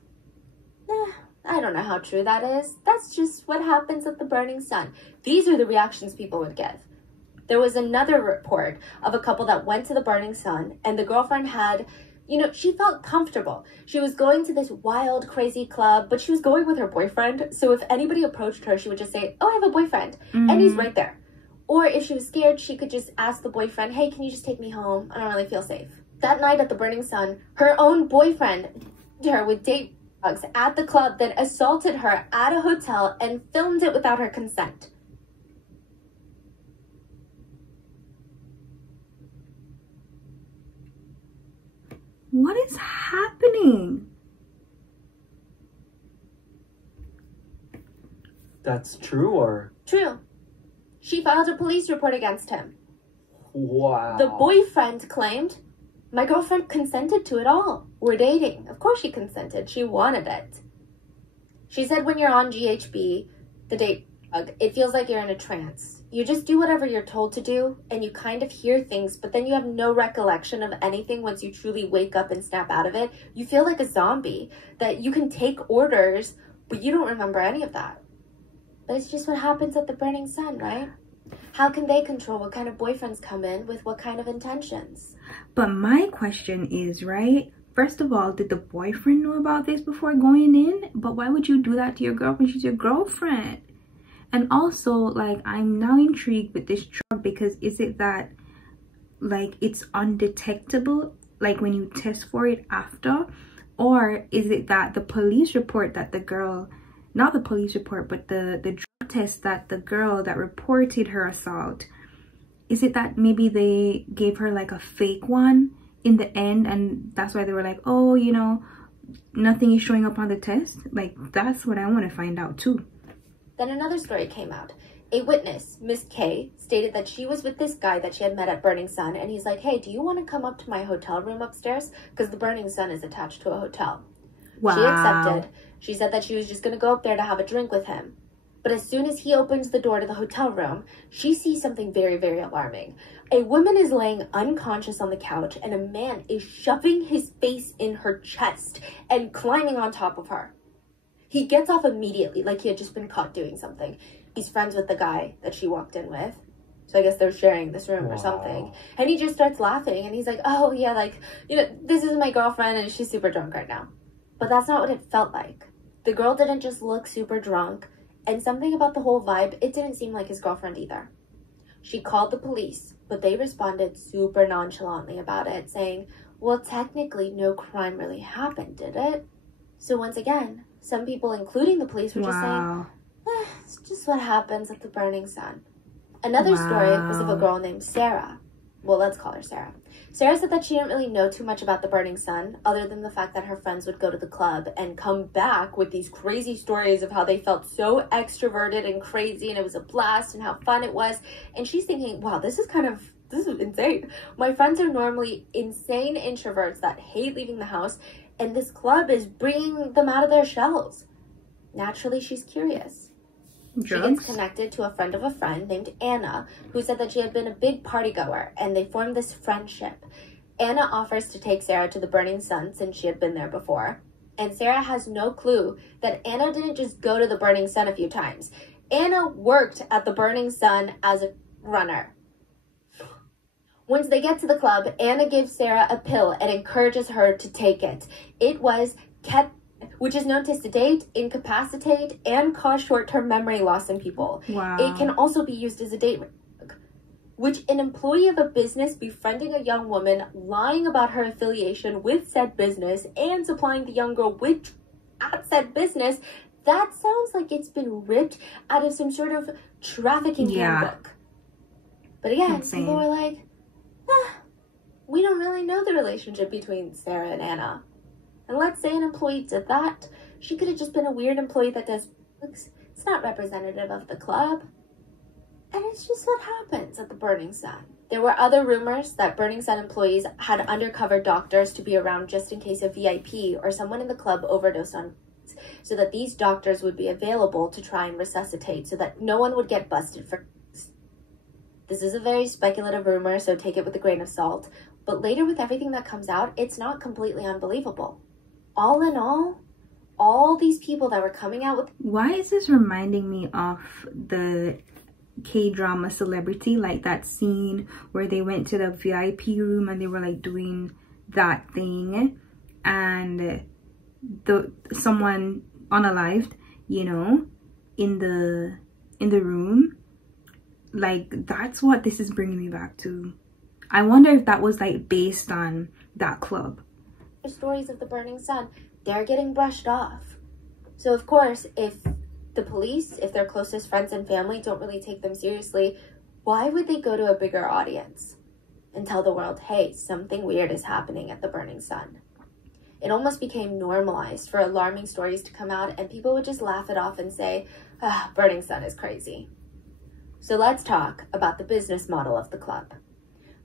I don't know how true that is. That's just what happens at the Burning Sun. These are the reactions people would give. There was another report of a couple that went to the Burning Sun, and the girlfriend had, you know, she felt comfortable. She was going to this wild, crazy club, but she was going with her boyfriend. So if anybody approached her, she would just say, oh, I have a boyfriend. And he's right there. Or if she was scared, she could just ask the boyfriend, hey, can you just take me home? I don't really feel safe. That night at the Burning Sun, her own boyfriend did her with date drugs at the club, then assaulted her at a hotel and filmed it without her consent. What is happening? That's true or? True. She filed a police report against him. Wow. The boyfriend claimed, my girlfriend consented to it all. We're dating. Of course she consented. She wanted it. She said when you're on GHB, the date drug, it feels like you're in a trance. You just do whatever you're told to do, and you kind of hear things, but then you have no recollection of anything once you truly wake up and snap out of it. You feel like a zombie, that you can take orders, but you don't remember any of that. But it's just what happens at the Burning Sun, right? How can they control what kind of boyfriends come in with what kind of intentions? But my question is, right? First of all, did the boyfriend know about this before going in? But why would you do that to your girlfriend? She's your girlfriend. And also, like, I'm now intrigued with this drug because is it that, like, it's undetectable, like, when you test for it after? Or is it that the police report that the girl, not the police report, but the drug test that the girl that reported her assault, is it that maybe they gave her, like, a fake one in the end and that's why they were like, oh, you know, nothing is showing up on the test? Like, that's what I want to find out, too. Then another story came out. A witness, Miss K, stated that she was with this guy that she had met at Burning Sun, and he's like, hey, do you want to come up to my hotel room upstairs? Because the Burning Sun is attached to a hotel. Wow. She accepted. She said that she was just going to go up there to have a drink with him. But as soon as he opens the door to the hotel room, she sees something very, very alarming. A woman is laying unconscious on the couch, and a man is shoving his face in her chest and climbing on top of her. He gets off immediately, like he had just been caught doing something. He's friends with the guy that she walked in with. So I guess they're sharing this room or something. And he just starts laughing, and he's like, oh, yeah, like, you know, this is my girlfriend, and she's super drunk right now. But that's not what it felt like. The girl didn't just look super drunk, and something about the whole vibe, it didn't seem like his girlfriend either. She called the police, but they responded super nonchalantly about it, saying, well, technically no crime really happened, did it? So once again, some people, including the police, were just saying, it's just what happens at the Burning Sun. Another story was of a girl named Sarah. Well, let's call her Sarah. Sarah said that she didn't really know too much about the Burning Sun, other than the fact that her friends would go to the club and come back with these crazy stories of how they felt so extroverted and crazy, and it was a blast, and how fun it was. And she's thinking, wow, this is insane. My friends are normally insane introverts that hate leaving the house, and this club is bringing them out of their shells. Naturally, she's curious. Drugs? She gets connected to a friend of a friend named Anna, who said that she had been a big party goer, and they formed this friendship. Anna offers to take Sarah to the Burning Sun since she had been there before. And Sarah has no clue that Anna didn't just go to the Burning Sun a few times. Anna worked at the Burning Sun as a runner. Once they get to the club, Anna gives Sarah a pill and encourages her to take it. It was which is known to sedate, incapacitate, and cause short-term memory loss in people. Wow. It can also be used as a date drug, which an employee of a business befriending a young woman, lying about her affiliation with said business, and supplying the young girl with at said business, that sounds like it's been ripped out of some sort of trafficking handbook. But again, people were like, we don't really know the relationship between Sarah and Anna. And let's say an employee did that. She could have just been a weird employee that does, it's not representative of the club. And it's just what happens at the Burning Sun. There were other rumors that Burning Sun employees had undercover doctors to be around just in case a VIP or someone in the club overdosed on drugs, so that these doctors would be available to try and resuscitate so that no one would get busted for drugs. This is a very speculative rumor, so take it with a grain of salt. But later, with everything that comes out, it's not completely unbelievable. All in all these people that were coming out with... Why is this reminding me of the K-drama Celebrity, like that scene where they went to the VIP room and they were like doing that thing, and someone unalived, you know, in the room? Like, that's what this is bringing me back to. I wonder if that was like based on that club. Stories of the Burning Sun, they're getting brushed off. So of course, if the police, if their closest friends and family don't really take them seriously, why would they go to a bigger audience and tell the world, hey, something weird is happening at the Burning Sun? It almost became normalized for alarming stories to come out, and people would just laugh it off and say, Burning Sun is crazy. So let's talk about the business model of the club.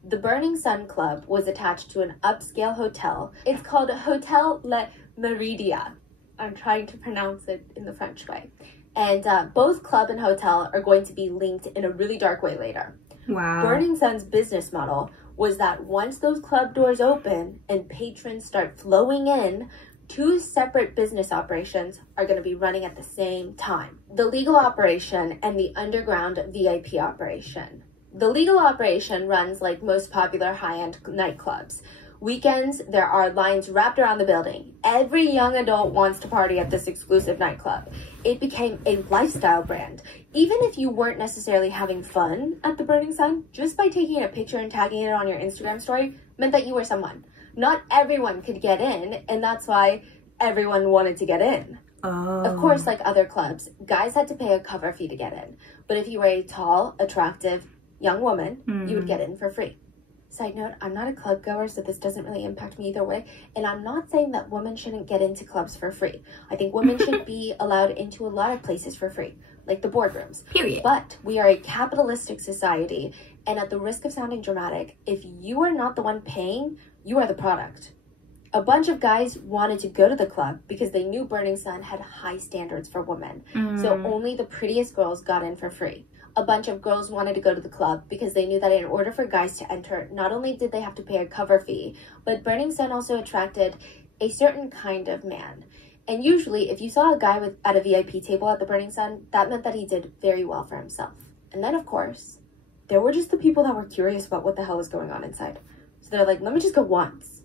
The Burning Sun Club was attached to an upscale hotel. It's called Hotel Le Meridia. I'm trying to pronounce it in the French way. And both club and hotel are going to be linked in a really dark way later. Wow. Burning Sun's business model was that once those club doors open and patrons start flowing in, two separate business operations are going to be running at the same time. The legal operation and the underground VIP operation. The legal operation runs like most popular high-end nightclubs. Weekends, there are lines wrapped around the building. Every young adult wants to party at this exclusive nightclub. It became a lifestyle brand. Even if you weren't necessarily having fun at the Burning Sun, just by taking a picture and tagging it on your Instagram story meant that you were someone. Not everyone could get in, and that's why everyone wanted to get in. Oh. Of course, like other clubs, guys had to pay a cover fee to get in. But if you were a tall, attractive, young woman, you would get in for free. Side note, I'm not a club goer, so this doesn't really impact me either way. And I'm not saying that women shouldn't get into clubs for free. I think women should be allowed into a lot of places for free, like the boardrooms. Period. But we are a capitalistic society, and at the risk of sounding dramatic, if you are not the one paying, you are the product. A bunch of guys wanted to go to the club because they knew Burning Sun had high standards for women. So only the prettiest girls got in for free. A bunch of girls wanted to go to the club because they knew that in order for guys to enter, not only did they have to pay a cover fee, but Burning Sun also attracted a certain kind of man. And usually, if you saw a guy at a VIP table at the Burning Sun, that meant that he did very well for himself. And then, of course, there were just the people that were curious about what the hell was going on inside. So they're like, let me just go once.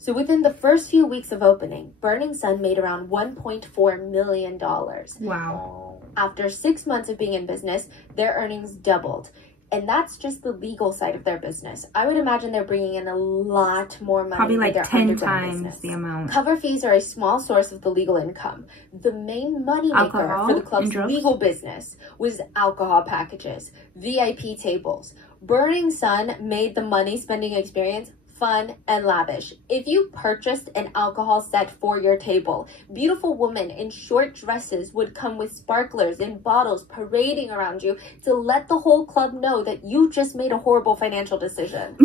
So within the first few weeks of opening, Burning Sun made around $1.4 million. Wow. After 6 months of being in business, their earnings doubled. And that's just the legal side of their business. I would imagine they're bringing in a lot more money. Probably like their 10 times the amount. Cover fees are a small source of the legal income. The main money maker for the club's legal business was alcohol packages, VIP tables. Burning Sun made the money spending experience fun and lavish. If you purchased an alcohol set for your table, beautiful women in short dresses would come with sparklers in bottles parading around you to let the whole club know that you just made a horrible financial decision.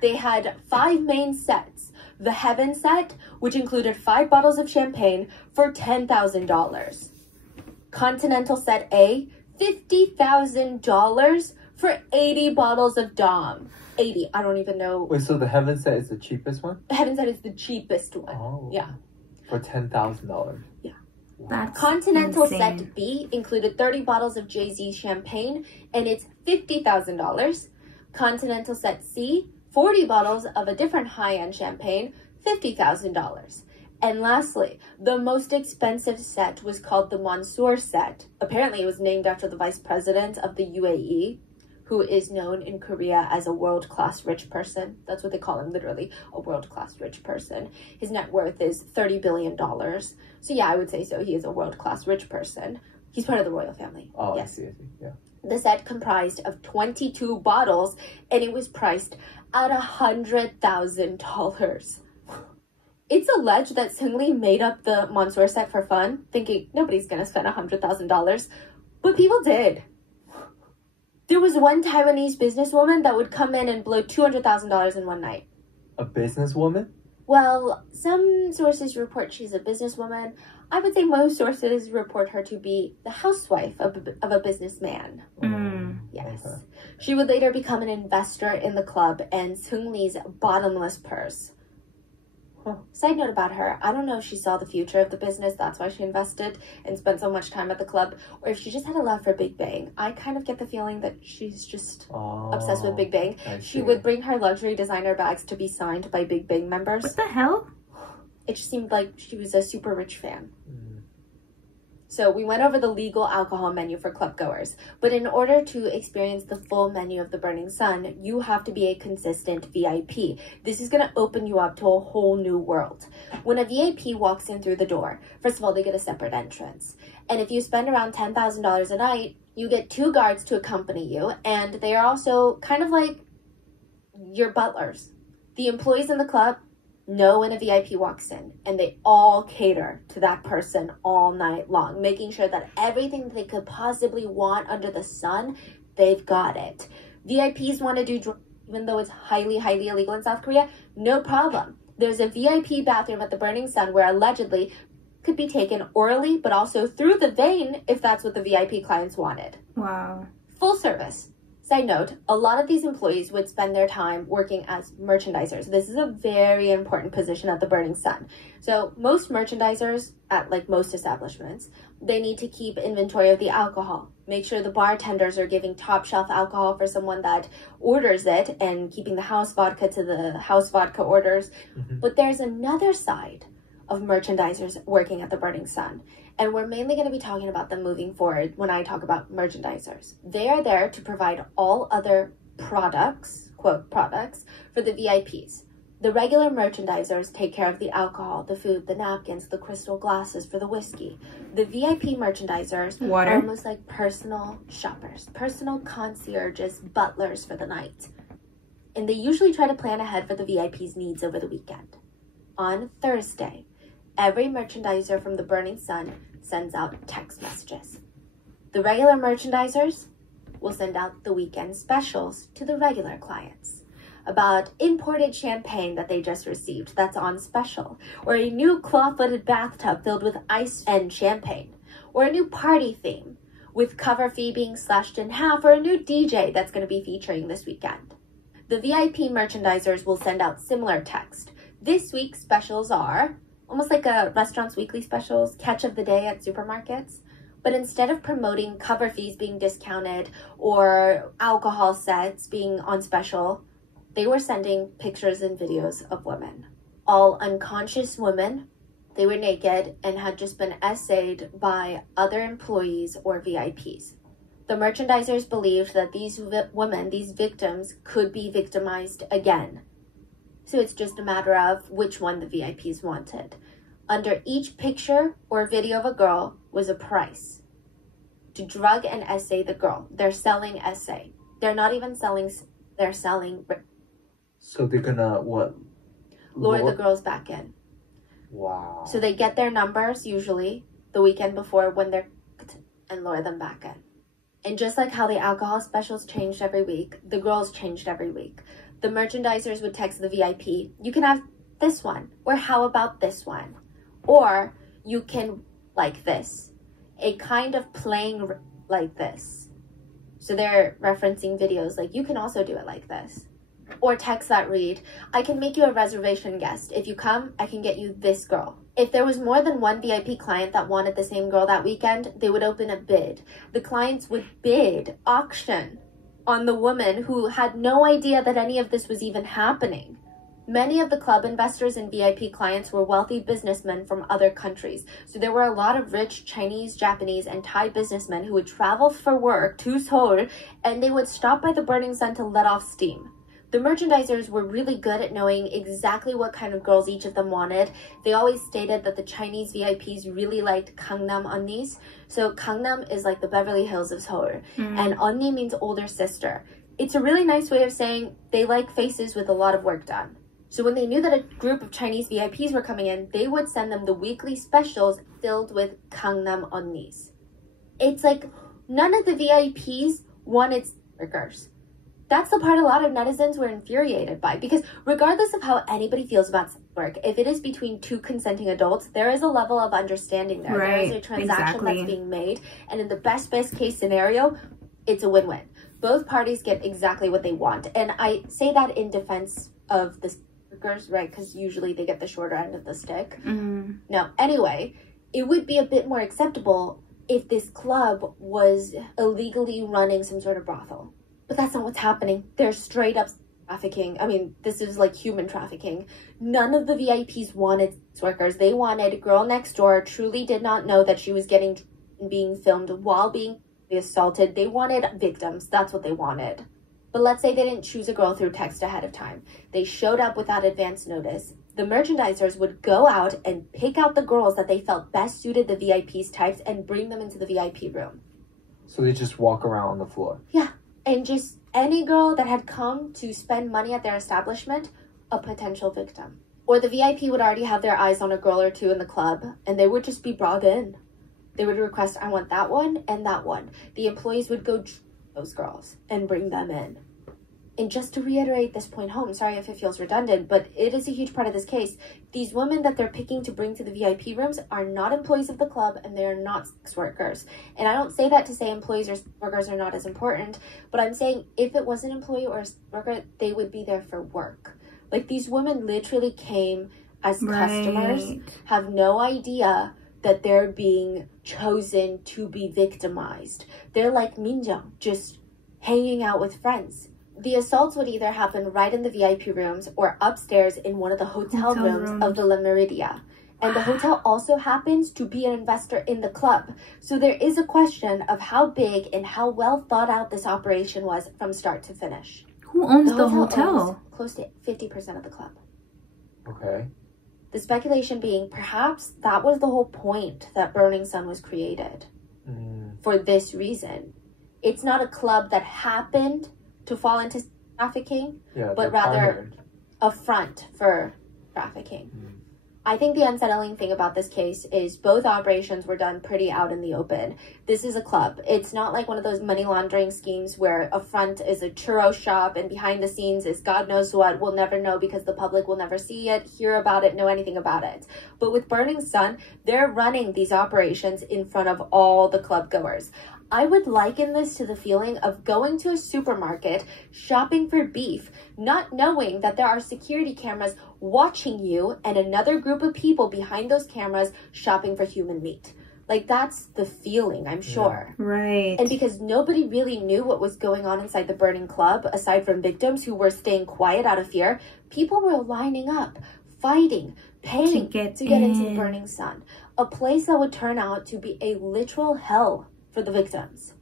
They had 5 main sets. The Heaven set, which included 5 bottles of champagne for $10,000. Continental set A, $50,000 for 80 bottles of Dom. 80, I don't even know. Wait, so the Heaven set is the cheapest one? The Heaven set is the cheapest one. Oh. Yeah. For $10,000. Yeah. That's Continental insane. Set B included 30 bottles of Jay-Z champagne, and it's $50,000. Continental Set C, 40 bottles of a different high-end champagne, $50,000. And lastly, the most expensive set was called the Mansour set. Apparently, it was named after the vice president of the UAE, who is known in Korea as a world-class rich person. That's what they call him, literally, a world-class rich person. His net worth is $30 billion. So yeah, I would say so. He is a world-class rich person. He's part of the royal family. Oh, yes. I see, yeah. The set comprised of 22 bottles, and it was priced at $100,000. It's alleged that Seungri made up the Mansour set for fun, thinking nobody's gonna spend $100,000, but people did. There was one Taiwanese businesswoman that would come in and blow $200,000 in one night. A businesswoman? Well, some sources report she's a businesswoman. I would say most sources report her to be the housewife of a businessman. Yes. Okay. She would later become an investor in the club and Seungri's bottomless purse. Side note about her, I don't know if she saw the future of the business, that's why she invested and spent so much time at the club, or if she just had a love for Big Bang. I kind of get the feeling that she's just obsessed with Big Bang. She would bring her luxury designer bags to be signed by Big Bang members. What the hell? It just seemed like she was a super rich fan. So we went over the legal alcohol menu for club goers, but in order to experience the full menu of the Burning Sun, you have to be a consistent VIP. This is going to open you up to a whole new world. When a VIP walks in through the door, first of all, they get a separate entrance. And if you spend around $10,000 a night, you get 2 guards to accompany you, and they are also kind of like your butlers. The employees in the club know when a VIP walks in, and they all cater to that person all night long, making sure that everything they could possibly want under the sun, they've got it. VIPs want to do drugs, even though it's highly, highly illegal in South Korea, no problem. There's a VIP bathroom at the Burning Sun where allegedly could be taken orally, but also through the vein if that's what the VIP clients wanted. Wow. Full service. Side note, a lot of these employees would spend their time working as merchandisers. This is a very important position at the Burning Sun. So most merchandisers at like most establishments, they need to keep inventory of the alcohol. Make sure the bartenders are giving top shelf alcohol for someone that orders it and keeping the house vodka to the house vodka orders. But there's another side of merchandisers working at the Burning Sun. And we're mainly going to be talking about them moving forward when I talk about merchandisers. They are there to provide all other products, quote, products, for the VIPs. The regular merchandisers take care of the alcohol, the food, the napkins, the crystal glasses for the whiskey. The VIP merchandisers Water. are almost like personal shoppers, personal concierges, butlers for the night. And they usually try to plan ahead for the VIPs' needs over the weekend. On Thursday, every merchandiser from the Burning Sun sends out text messages. The regular merchandisers will send out the weekend specials to the regular clients about imported champagne that they just received that's on special, or a new claw-footed bathtub filled with ice and champagne, or a new party theme with cover fee being slashed in half, or a new DJ that's going to be featuring this weekend. The VIP merchandisers will send out similar text. This week's specials are almost like a restaurant's weekly specials, catch of the day at supermarkets. But instead of promoting cover fees being discounted or alcohol sets being on special, they were sending pictures and videos of women. All unconscious women. They were naked and had just been essayed by other employees or VIPs. The merchandisers believed that these women, these victims, could be victimized again. So it's just a matter of which one the VIPs wanted. Under each picture or video of a girl was a price. To drug and essay the girl. They're selling essay. They're not even selling, they're selling. So they're gonna, what? Lure the girls back in. Wow. So they get their numbers, usually, the weekend before when they're, and lure them back in. And just like how the alcohol specials changed every week, the girls changed every week. The merchandisers would text the VIP, you can have this one, or how about this one? Or you can like this, a kind of playing like this. So they're referencing videos like, you can also do it like this. Or texts that read, I can make you a reservation guest. If you come, I can get you this girl. If there was more than one VIP client that wanted the same girl that weekend, they would open a bid. The clients would bid, auction, on the woman who had no idea that any of this was even happening. Many of the club investors and VIP clients were wealthy businessmen from other countries. So there were a lot of rich Chinese, Japanese, and Thai businessmen who would travel for work to Seoul, and they would stop by the Burning Sun to let off steam. The merchandisers were really good at knowing exactly what kind of girls each of them wanted. They always stated that the Chinese VIPs really liked Gangnam Onnis. So Gangnam is like the Beverly Hills of Seoul, and Onni means older sister. It's a really nice way of saying they like faces with a lot of work done. So when they knew that a group of Chinese VIPs were coming in, they would send them the weekly specials filled with Gangnam Onnis. It's like none of the VIPs wanted workers. That's the part a lot of netizens were infuriated by, because regardless of how anybody feels about sex work, if it is between two consenting adults, there is a level of understanding there. Right, there is a transaction that's being made, and in the best case scenario, it's a win-win. Both parties get exactly what they want. And I say that in defense of the workers, right? Because usually they get the shorter end of the stick. Now, anyway, it would be a bit more acceptable if this club was illegally running some sort of brothel. But that's not what's happening. They're straight up trafficking. I mean, this is like human trafficking. None of the VIPs wanted sex workers. They wanted girl next door, truly did not know that she was being filmed while being assaulted. They wanted victims. That's what they wanted. But let's say they didn't choose a girl through text ahead of time. They showed up without advance notice. The merchandisers would go out and pick out the girls that they felt best suited the VIP's types and bring them into the VIP room. So they just walk around on the floor? Yeah. And just any girl that had come to spend money at their establishment, a potential victim. Or the VIP would already have their eyes on a girl or two in the club, and they would just be brought in. They would request, I want that one and that one. The employees would go those girls and bring them in. And just to reiterate this point home, sorry if it feels redundant, but it is a huge part of this case. These women that they're picking to bring to the VIP rooms are not employees of the club, and they are not sex workers. And I don't say that to say employees or sex workers are not as important, but I'm saying if it was an employee or a sex worker, they would be there for work. Like, these women literally came as customers, have no idea that they're being chosen to be victimized. They're like Minjung, just hanging out with friends. The assaults would either happen right in the VIP rooms or upstairs in one of the hotel rooms of the La Meridia. And the hotel also happens to be an investor in the club. So there is a question of how big and how well thought out this operation was from start to finish. Who owns the hotel? Owns close to 50% of the club. Okay. The speculation being perhaps that was the whole point that Burning Sun was created. For this reason. It's not a club that happened to fall into trafficking, but rather a front for trafficking. I think the unsettling thing about this case is both operations were done pretty out in the open. This is a club. It's not like one of those money laundering schemes where a front is a churro shop and behind the scenes is God knows what. We'll never know because the public will never see it, hear about it, know anything about it. But with Burning Sun, they're running these operations in front of all the club goers. I would liken this to the feeling of going to a supermarket, shopping for beef, not knowing that there are security cameras watching you and another group of people behind those cameras shopping for human meat. Like, that's the feeling, I'm sure. Right. And because nobody really knew what was going on inside the burning club, aside from victims who were staying quiet out of fear, people were lining up, fighting, paying to get into the Burning Sun, a place that would turn out to be a literal hell for the victims.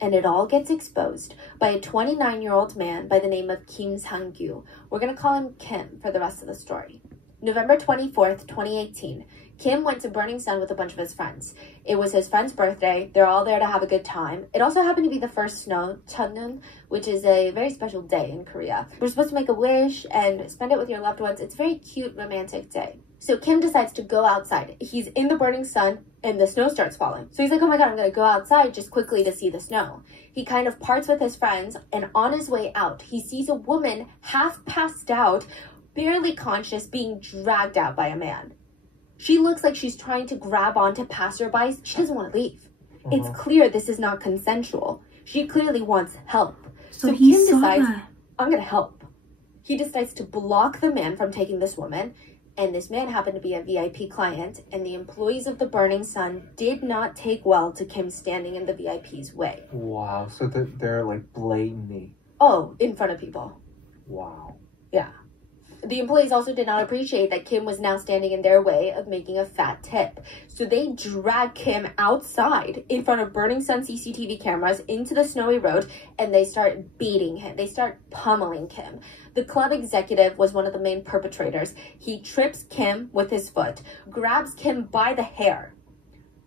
And it all gets exposed by a 29-year-old man by the name of Kim Sang-gyu. We're going to call him Kim for the rest of the story. November 24th, 2018, Kim went to Burning Sun with a bunch of his friends. It was his friend's birthday. They're all there to have a good time. It also happened to be the first snow, Cheonneun, which is a very special day in Korea. We're supposed to make a wish and spend it with your loved ones. It's a very cute, romantic day. So Kim decides to go outside. He's in the Burning Sun and the snow starts falling. So he's like, oh my God, I'm going to go outside just quickly to see the snow. He kind of parts with his friends, and on his way out, he sees a woman half passed out, barely conscious, being dragged out by a man. She looks like she's trying to grab onto passerbys. She doesn't want to leave. It's clear this is not consensual. She clearly wants help. So Kim decides, I'm going to help. He decides to block the man from taking this woman, and this man happened to be a VIP client, and the employees of the Burning Sun did not take well to Kim standing in the VIP's way. Wow, so they're like blatantly. Oh, in front of people. Wow. Yeah. The employees also did not appreciate that Kim was now standing in their way of making a fat tip. So they drag Kim outside in front of Burning Sun CCTV cameras into the snowy road, and they start beating him. They start pummeling Kim. The club executive was one of the main perpetrators. He trips Kim with his foot, grabs Kim by the hair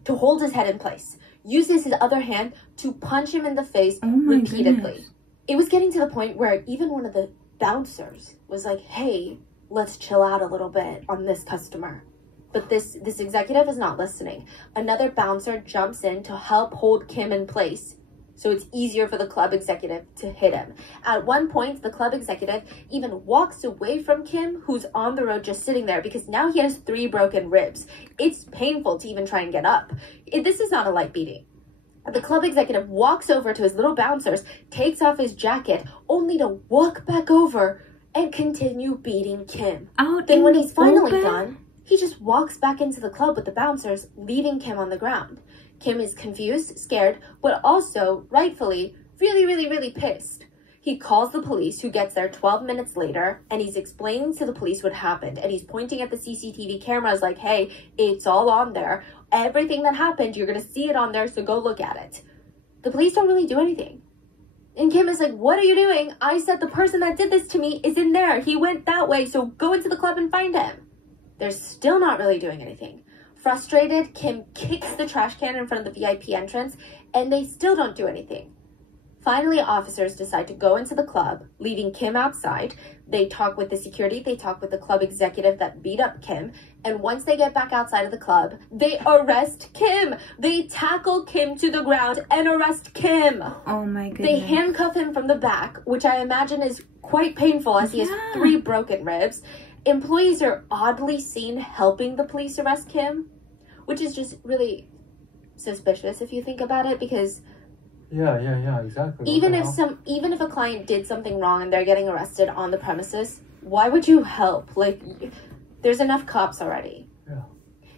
to hold his head in place, uses his other hand to punch him in the face repeatedly. Goodness. It was getting to the point where even one of the bouncers was like, hey, let's chill out a little bit on this customer. But this executive is not listening. Another bouncer jumps in to help hold Kim in place, so it's easier for the club executive to hit him. At one point, the club executive even walks away from Kim, who's on the road just sitting there, because now he has 3 broken ribs. It's painful to even try and get up. This is not a light beating. The club executive walks over to his little bouncers, takes off his jacket, only to walk back over and continue beating Kim. Then when he's finally done, he just walks back into the club with the bouncers, leaving Kim on the ground. Kim is confused, scared, but also, rightfully, really pissed. He calls the police, who gets there 12 minutes later, and he's explaining to the police what happened. And he's pointing at the CCTV cameras like, hey, it's all on there. Everything that happened, you're going to see it on there, so go look at it. The police don't really do anything. And Kim is like, what are you doing? I said the person that did this to me is in there. He went that way, so go into the club and find him. They're still not really doing anything. Frustrated, Kim kicks the trash can in front of the VIP entrance, and they still don't do anything. Finally, officers decide to go into the club, leaving Kim outside. They talk with the security, they talk with the club executive that beat up Kim, and once they get back outside of the club, they arrest Kim! They tackle Kim to the ground and arrest Kim! Oh my goodness. They handcuff him from the back, which I imagine is quite painful as he has 3 broken ribs. Employees are oddly seen helping the police arrest Kim, which is just really suspicious if you think about it, because Yeah, exactly. even if a client did something wrong and they're getting arrested on the premises, why would you help? Like, there's enough cops already. Yeah.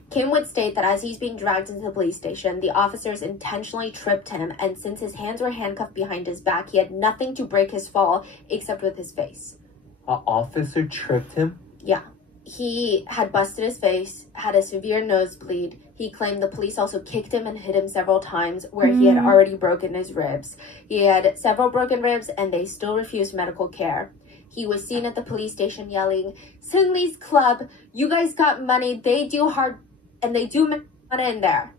Kim would state that as he's being dragged into the police station, the officers intentionally tripped him, and since his hands were handcuffed behind his back, he had nothing to break his fall except with his face. An officer tripped him? Yeah. He had busted his face, had a severe nosebleed. He claimed the police also kicked him and hit him several times where he had already broken his ribs. He had several broken ribs and they still refused medical care. He was seen at the police station yelling, "Seungri's club, you guys got money, they do hard, and they do money in there."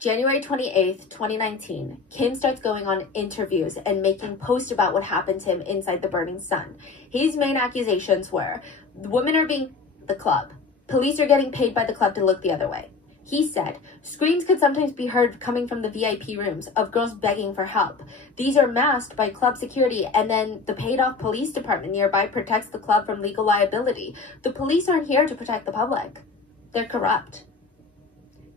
January 28th, 2019, Kim starts going on interviews and making posts about what happened to him inside the Burning Sun. His main accusations were, women are being the club. Police are getting paid by the club to look the other way. He said, screams could sometimes be heard coming from the VIP rooms of girls begging for help. These are masked by club security, and then the paid-off police department nearby protects the club from legal liability. The police aren't here to protect the public. They're corrupt.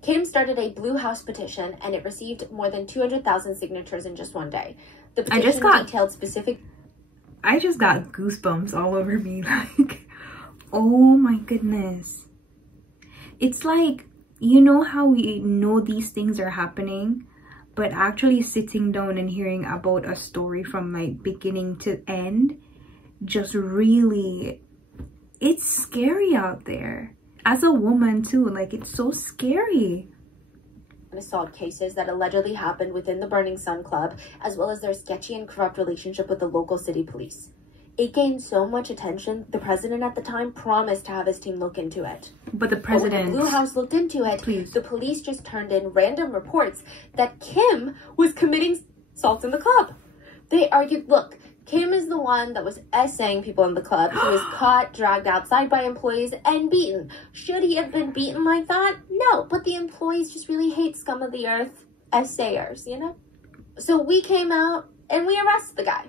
Kim started a Blue House petition, and it received more than 200,000 signatures in just one day. The petition detailed specific... I just got goosebumps all over me. Like, oh my goodness. It's like, you know how we know these things are happening, but actually sitting down and hearing about a story from like beginning to end, just really, it's scary out there. As a woman too, like, it's so scary. Assault cases that allegedly happened within the Burning Sun Club, as well as their sketchy and corrupt relationship with the local city police. It gained so much attention, the president at the time promised to have his team look into it. But the president... But when the Blue House looked into it, the police just turned in random reports that Kim was committing assaults in the club. They argued, look, Kim is the one that was essaying people in the club. He was caught, dragged outside by employees, and beaten. Should he have been beaten like that? No, but the employees just really hate scum of the earth essayers, you know? So we came out and we arrested the guy.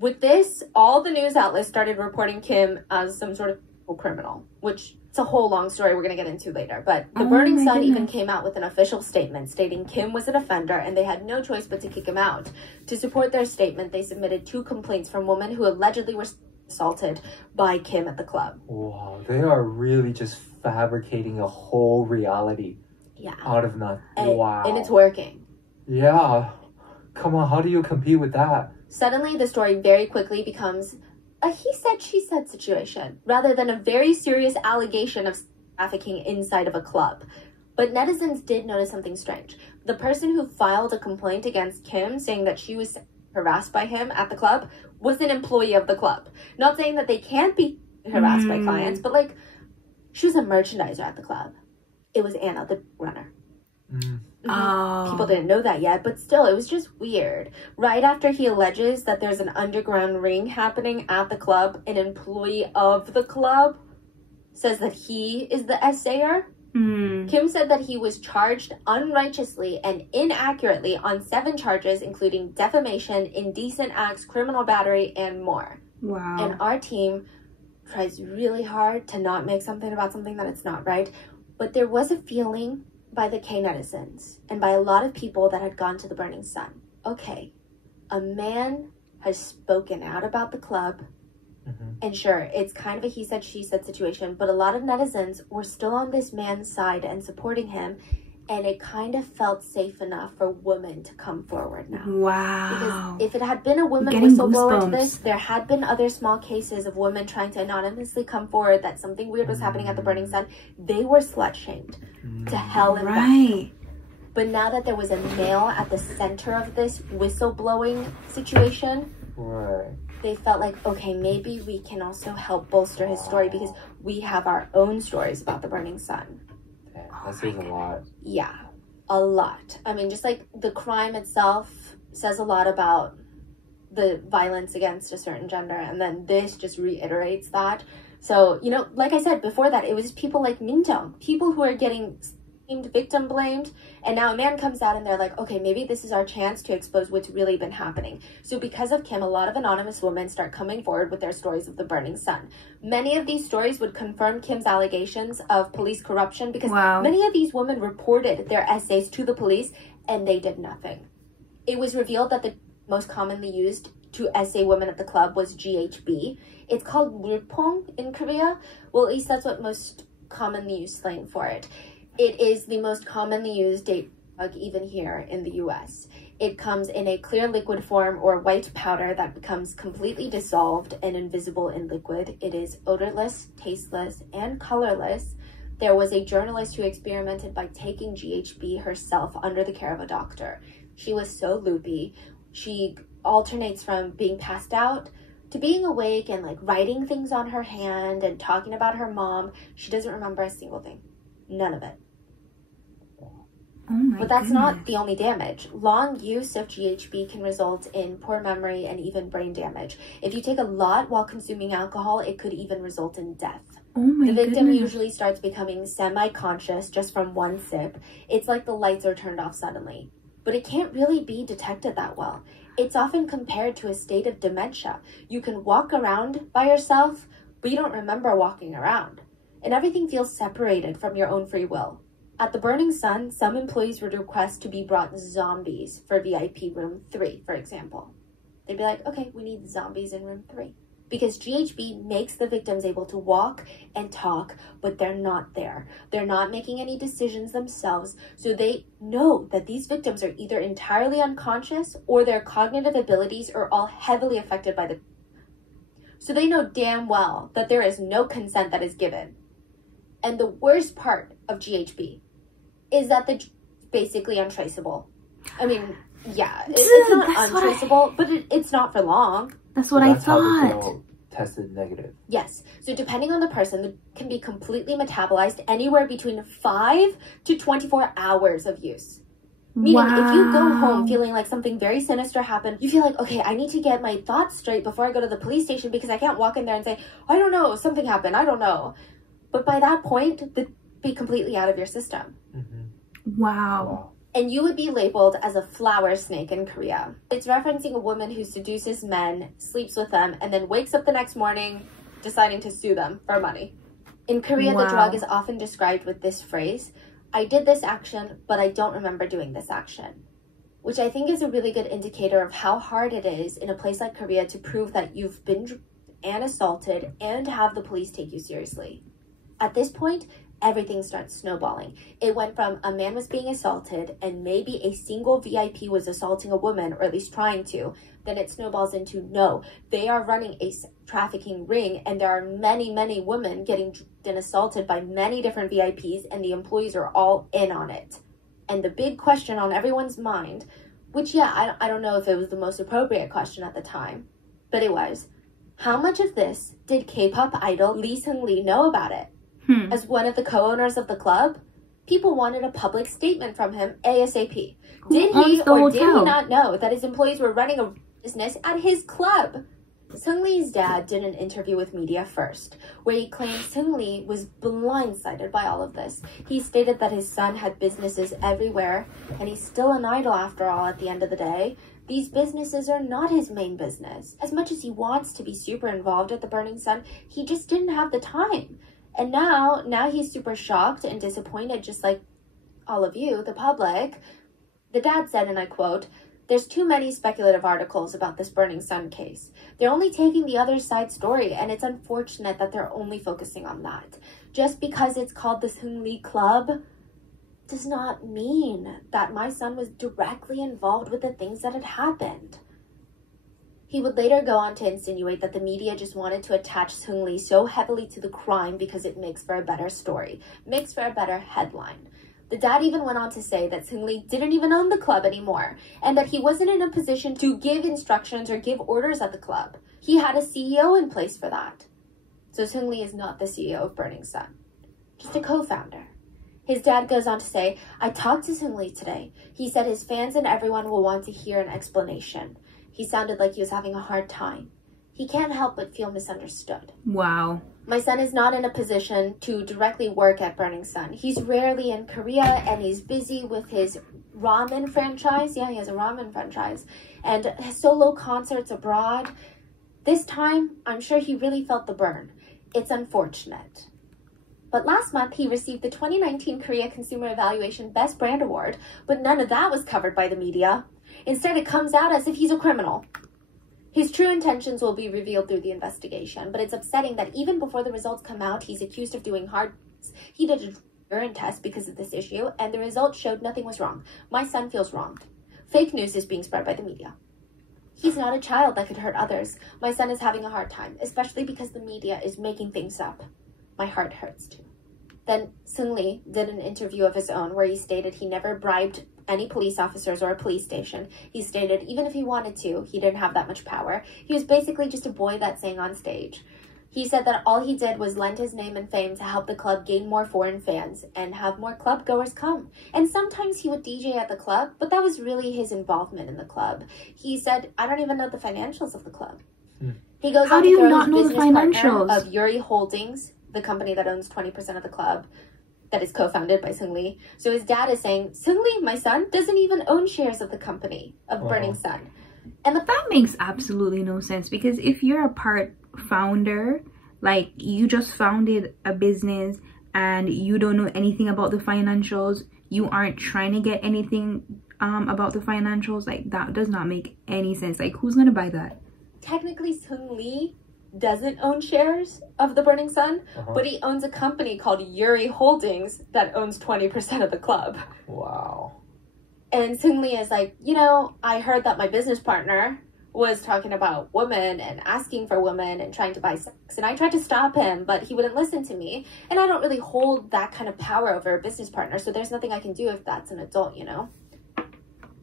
With this, all the news outlets started reporting Kim as some sort of criminal, which It's a whole long story we're going to get into later. But the Burning Sun even came out with an official statement stating Kim was an offender and they had no choice but to kick him out. To support their statement, they submitted 2 complaints from women who allegedly were assaulted by Kim at the club. Wow, they are really just fabricating a whole reality out of nothing. And it's working. Yeah. Come on, how do you compete with that? Suddenly, the story very quickly becomes a he said, she said situation, rather than a very serious allegation of trafficking inside of a club. But netizens did notice something strange. The person who filed a complaint against Kim saying that she was harassed by him at the club was an employee of the club. Not saying that they can't be harassed by clients, but like, she was a merchandiser at the club. It was Anna, the runner. People didn't know that yet, but still, it was just weird. Right after he alleges that there's an underground ring happening at the club, an employee of the club says that he is the essayer. Kim said that he was charged unrighteously and inaccurately on 7 charges, including defamation, indecent acts, criminal battery, and more. Wow. And our team tries really hard to not make something about something that it's not, right? But there was a feeling by the K netizens and by a lot of people that had gone to the Burning Sun. Okay, a man has spoken out about the club, and sure, it's kind of a he said, she said situation, but a lot of netizens were still on this man's side and supporting him, and it kind of felt safe enough for women to come forward now. Wow. Because if it had been a woman whistleblower to this, there had been other small cases of women trying to anonymously come forward that something weird was happening at the Burning Sun. They were slut-shamed to hell and back. But now that there was a male at the center of this whistleblowing situation, they felt like, okay, maybe we can also help bolster his story because we have our own stories about the Burning Sun. That says a lot. Yeah, a lot. I mean, just like the crime itself says a lot about the violence against a certain gender, and then this just reiterates that. So, you know, like I said before that, it was people like Minjung, people who are getting victim blamed, and now a man comes out and they're like, okay, maybe this is our chance to expose what's really been happening. So because of Kim, a lot of anonymous women start coming forward with their stories of the Burning Sun. Many of these stories would confirm Kim's allegations of police corruption because many of these women reported their essays to the police and they did nothing. It was revealed that the most commonly used to essay women at the club was GHB. It's called Rupong in Korea. Well, at least that's what most commonly used slang for it. It is the most commonly used date drug even here in the US. It comes in a clear liquid form or white powder that becomes completely dissolved and invisible in liquid. It is odorless, tasteless, and colorless. There was a journalist who experimented by taking GHB herself under the care of a doctor. She was so loopy. She alternates from being passed out to being awake and like writing things on her hand and talking about her mom. She doesn't remember a single thing. None of it. But that's not the only damage. Long use of GHB can result in poor memory and even brain damage. If you take a lot while consuming alcohol, it could even result in death. The victim usually starts becoming semi-conscious just from one sip. It's like the lights are turned off suddenly. But it can't really be detected that well. It's often compared to a state of dementia. You can walk around by yourself, but you don't remember walking around. And everything feels separated from your own free will. At the Burning Sun, some employees would request to be brought zombies for VIP room 3, for example. They'd be like, okay, we need zombies in room 3. Because GHB makes the victims able to walk and talk, but they're not there. They're not making any decisions themselves, so they know that these victims are either entirely unconscious or their cognitive abilities are all heavily affected by the... So they know damn well that there is no consent that is given. And the worst part of GHB is that the basically untraceable. I mean, yeah, it's not untraceable, but it's not for long. That's what I thought. How the girl tested negative. Yes. So depending on the person, it can be completely metabolized anywhere between 5 to 24 hours of use. Meaning, if you go home feeling like something very sinister happened, you feel like, okay, I need to get my thoughts straight before I go to the police station because I can't walk in there and say, I don't know, something happened, I don't know. But by that point, they'd be completely out of your system. Wow. And you would be labeled as a flower snake in Korea. It's referencing a woman who seduces men, sleeps with them, and then wakes up the next morning deciding to sue them for money. In Korea, Wow. the drug is often described with this phrase, I did this action, but I don't remember doing this action. Which I think is a really good indicator of how hard it is in a place like Korea to prove that you've been and assaulted and have the police take you seriously. At this point, everything starts snowballing. It went from a man was being assaulted and maybe a single VIP was assaulting a woman, or at least trying to. Then it snowballs into no, they are running a trafficking ring and there are many, many women getting assaulted by many different VIPs and the employees are all in on it. And the big question on everyone's mind, which I don't know if it was the most appropriate question at the time, but it was, how much of this did K-pop idol Lee Seung-lee know about it? As one of the co-owners of the club, people wanted a public statement from him ASAP. Did he or did he not know that his employees were running a business at his club? Seung-lee's dad did an interview with media first, where he claimed Seung-lee was blindsided by all of this. He stated that his son had businesses everywhere, and he's still an idol after all at the end of the day. These businesses are not his main business. As much as he wants to be super involved at the Burning Sun, he just didn't have the time. And now he's super shocked and disappointed, just like all of you, the public. The dad said, and I quote, "There's too many speculative articles about this Burning Sun case. They're only taking the other side's story, and it's unfortunate that they're only focusing on that. Just because it's called the Seung-lee Club does not mean that my son was directly involved with the things that had happened." He would later go on to insinuate that the media just wanted to attach Seung-lee so heavily to the crime because it makes for a better story, makes for a better headline. The dad even went on to say that Seung-lee didn't even own the club anymore, and that he wasn't in a position to give instructions or give orders at the club. He had a CEO in place for that. So Seung-lee is not the CEO of Burning Sun, just a co-founder. His dad goes on to say, "I talked to Seung-lee today. He said his fans and everyone will want to hear an explanation. He sounded like he was having a hard time. He can't help but feel misunderstood." Wow. My son is not in a position to directly work at Burning Sun. He's rarely in Korea and he's busy with his ramen franchise. Yeah, he has a ramen franchise. And his solo concerts abroad. This time, I'm sure he really felt the burn. It's unfortunate. But last month, he received the 2019 Korea Consumer Evaluation Best Brand Award, but none of that was covered by the media. Instead, it comes out as if he's a criminal. His true intentions will be revealed through the investigation, but it's upsetting that even before the results come out, he's accused of doing hard things. He did a urine test because of this issue, and the results showed nothing was wrong. My son feels wronged. Fake news is being spread by the media. He's not a child that could hurt others. My son is having a hard time, especially because the media is making things up. My heart hurts too. Then Seung-lee did an interview of his own where he stated he never bribed any police officers or a police station. He stated even if he wanted to, he didn't have that much power. He was basically just a boy that sang on stage. He said that all he did was lend his name and fame to help the club gain more foreign fans and have more club goers come. And sometimes he would DJ at the club, but that was really his involvement in the club. He said, "I don't even know the financials of the club." He goes How on do to you throw not his know the business partner financials? of Yuri Holdings, the company that owns 20% of the club, that is co-founded by Seung-lee. So his dad is saying, Seung-lee, my son, doesn't even own shares of the company of Burning Sun. And that makes absolutely no sense, because if you're a part founder, like you just founded a business and you don't know anything about the financials, you aren't trying to get anything about the financials, like that does not make any sense. Like, who's gonna buy that? Technically, Seung-lee doesn't own shares of the Burning Sun, but he owns a company called Yuri Holdings that owns 20% of the club. Wow. And Seung-lee is like, you know, I heard that my business partner was talking about women and asking for women and trying to buy sex, and I tried to stop him, but he wouldn't listen to me, and I don't really hold that kind of power over a business partner, so there's nothing I can do if that's an adult, you know?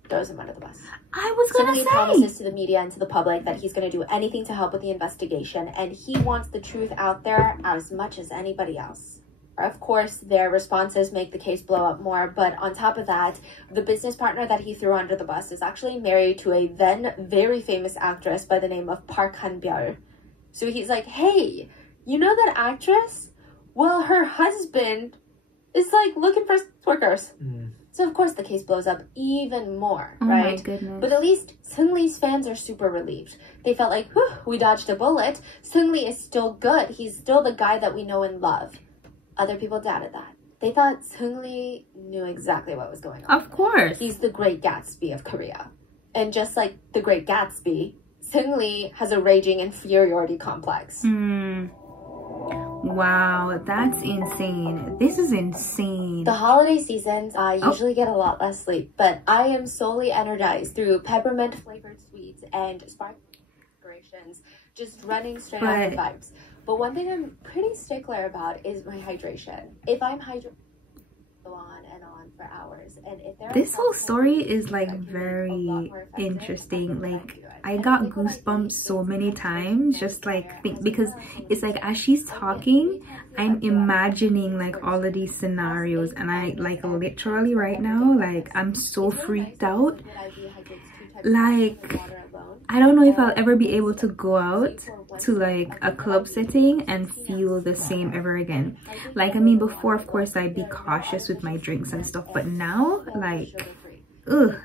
Throws him under the bus. I was gonna Seung-lee promises to the media and to the public that he's going to do anything to help with the investigation, and he wants the truth out there as much as anybody else. Of course, their responses make the case blow up more, but on top of that, the business partner that he threw under the bus is actually married to a then very famous actress by the name of Park Han-byul. So he's like, hey, you know that actress? Well, her husband is like looking for workers. So of course the case blows up even more, right? Oh my goodness. But at least Seung-lee's fans are super relieved. They felt like, whew, we dodged a bullet. Seung-lee is still good. He's still the guy that we know and love. Other people doubted that. They thought Seungri knew exactly what was going on. Of course. He's the Great Gatsby of Korea. And just like the Great Gatsby, Seungri has a raging inferiority complex. Wow, that's insane. This is insane. The holiday seasons, I usually get a lot less sleep, but I am solely energized through peppermint flavored sweets and sparkling decorations, just running straight on the vibes. But one thing I'm pretty stickler about is my hydration. If I'm hydrated, go on and on for hours. And if this whole story is like very interesting. Like I got goosebumps so many times, just like because it's like as she's talking, I'm imagining like all of these scenarios, and I like literally right now, like I'm so freaked out. Like I don't know if I'll ever be able to go out to like a club setting and feel the same ever again. Like I mean, before of course I'd be cautious with my drinks and stuff, but now like ugh,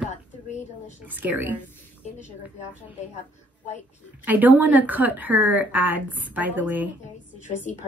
scary. I don't want to cut her ads, by the way,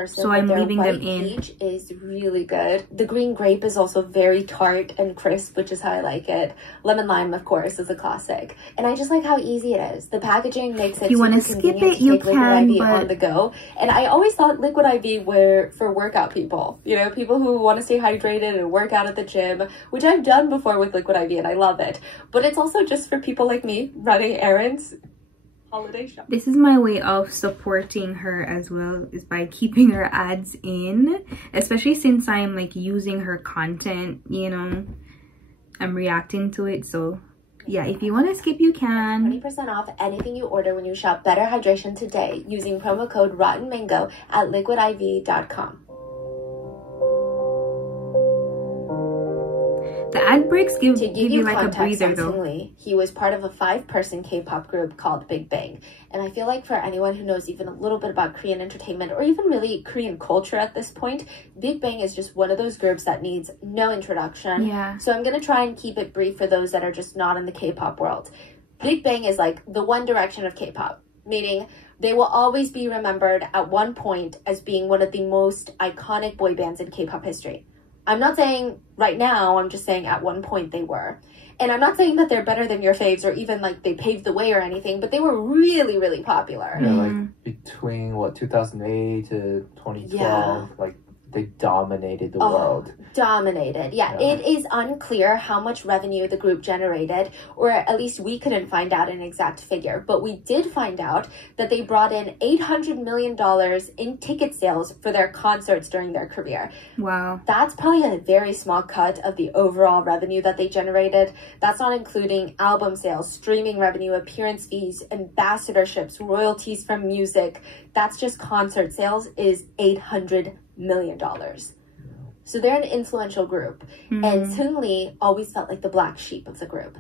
so I'm leaving them in. Peach is really good. The green grape is also very tart and crisp, which is how I like it. Lemon lime, of course, is a classic, and I just like how easy it is. The packaging makes it if you want to skip it, you can, but on the go. And I always thought Liquid IV were for workout people, you know, people who want to stay hydrated and work out at the gym, which I've done before with Liquid IV, and I love it. But it's also just for people like me running errands. Holiday shop. This is my way of supporting her as well, is by keeping her ads in, especially since I'm like using her content, you know, I'm reacting to it. So yeah, if you want to skip, you can. 20% off anything you order when you shop Better Hydration today using promo code Rotten Mango at liquidiv.com. The ad breaks give you you like a breather though. Seungri, he was part of a 5-person K-pop group called Big Bang. And I feel like for anyone who knows even a little bit about Korean entertainment or even really Korean culture at this point, Big Bang is just one of those groups that needs no introduction. Yeah. So I'm going to try and keep it brief for those that are just not in the K-pop world. Big Bang is like the One Direction of K-pop, meaning they will always be remembered at one point as being one of the most iconic boy bands in K-pop history. I'm not saying right now, I'm just saying at one point they were. And I'm not saying that they're better than your faves or even like they paved the way or anything, but they were really, really popular. Yeah, like between what, 2008 to 2012, like they dominated the world. Dominated. Yeah, it is unclear how much revenue the group generated, or at least we couldn't find out an exact figure, but we did find out that they brought in $800 million in ticket sales for their concerts during their career. Wow. That's probably a very small cut of the overall revenue that they generated. That's not including album sales, streaming revenue, appearance fees, ambassadorships, royalties from music. That's just concert sales is $800 million. So they're an influential group. And Seungri always felt like the black sheep of the group.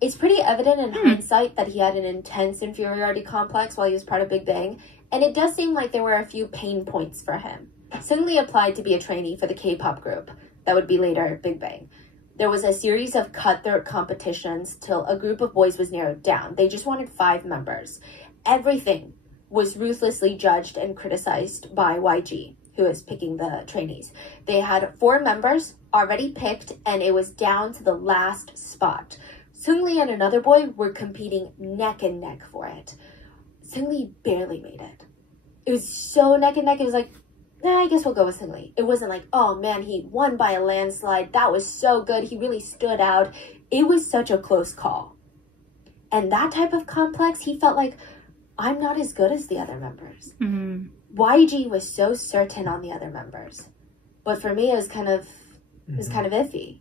It's pretty evident in hindsight that he had an intense inferiority complex while he was part of Big Bang, and it does seem like there were a few pain points for him. Seungri applied to be a trainee for the K-pop group that would be later Big Bang. There was a series of cutthroat competitions till a group of boys was narrowed down. They just wanted 5 members. Everything was ruthlessly judged and criticized by YG, who is picking the trainees. They had 4 members already picked, and it was down to the last spot. Seungri and another boy were competing neck and neck for it. Seungri barely made it. It was so neck and neck, it was like, I guess we'll go with Seungri. It wasn't like, oh man, he won by a landslide. That was so good. He really stood out. It was such a close call. And that type of complex, he felt like, I'm not as good as the other members. YG was so certain on the other members. But for me, it was kind of iffy.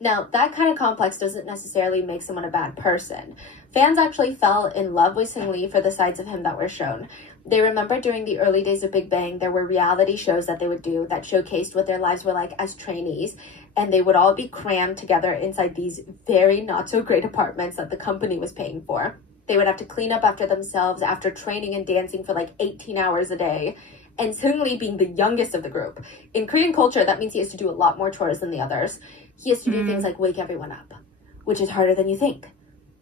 Now, that kind of complex doesn't necessarily make someone a bad person. Fans actually fell in love with Seungri for the sides of him that were shown. They remember during the early days of Big Bang, there were reality shows that they would do that showcased what their lives were like as trainees, and they would all be crammed together inside these very not-so-great apartments that the company was paying for. They would have to clean up after themselves after training and dancing for like 18 hours a day. And Seungri being the youngest of the group. In Korean culture, that means he has to do a lot more chores than the others. He has to do things like wake everyone up, which is harder than you think.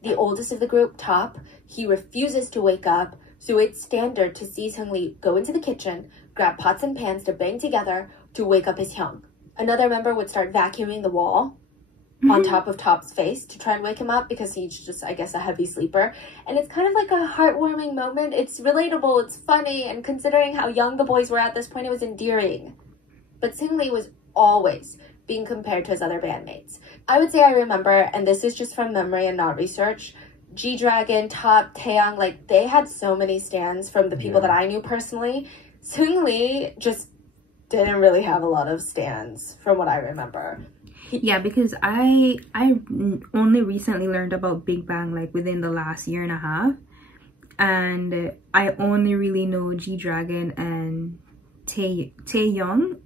The oldest of the group, Top, he refuses to wake up, so it's standard to see Seungri go into the kitchen, grab pots and pans to bang together, to wake up his Hyung. Another member would start vacuuming the wall on top of Top's face to try and wake him up because he's just, I guess, a heavy sleeper. And it's kind of like a heartwarming moment. It's relatable, it's funny, and considering how young the boys were at this point, it was endearing. But Seungri was always being compared to his other bandmates. I would say I remember, and this is just from memory and not research, G-Dragon, Top, Taeyang, like, they had so many stans from the people that I knew personally. Seungri just didn't really have a lot of stans from what I remember. Yeah, because I only recently learned about Big Bang like within the last year and a half, and I only really know G-Dragon and Taeyang.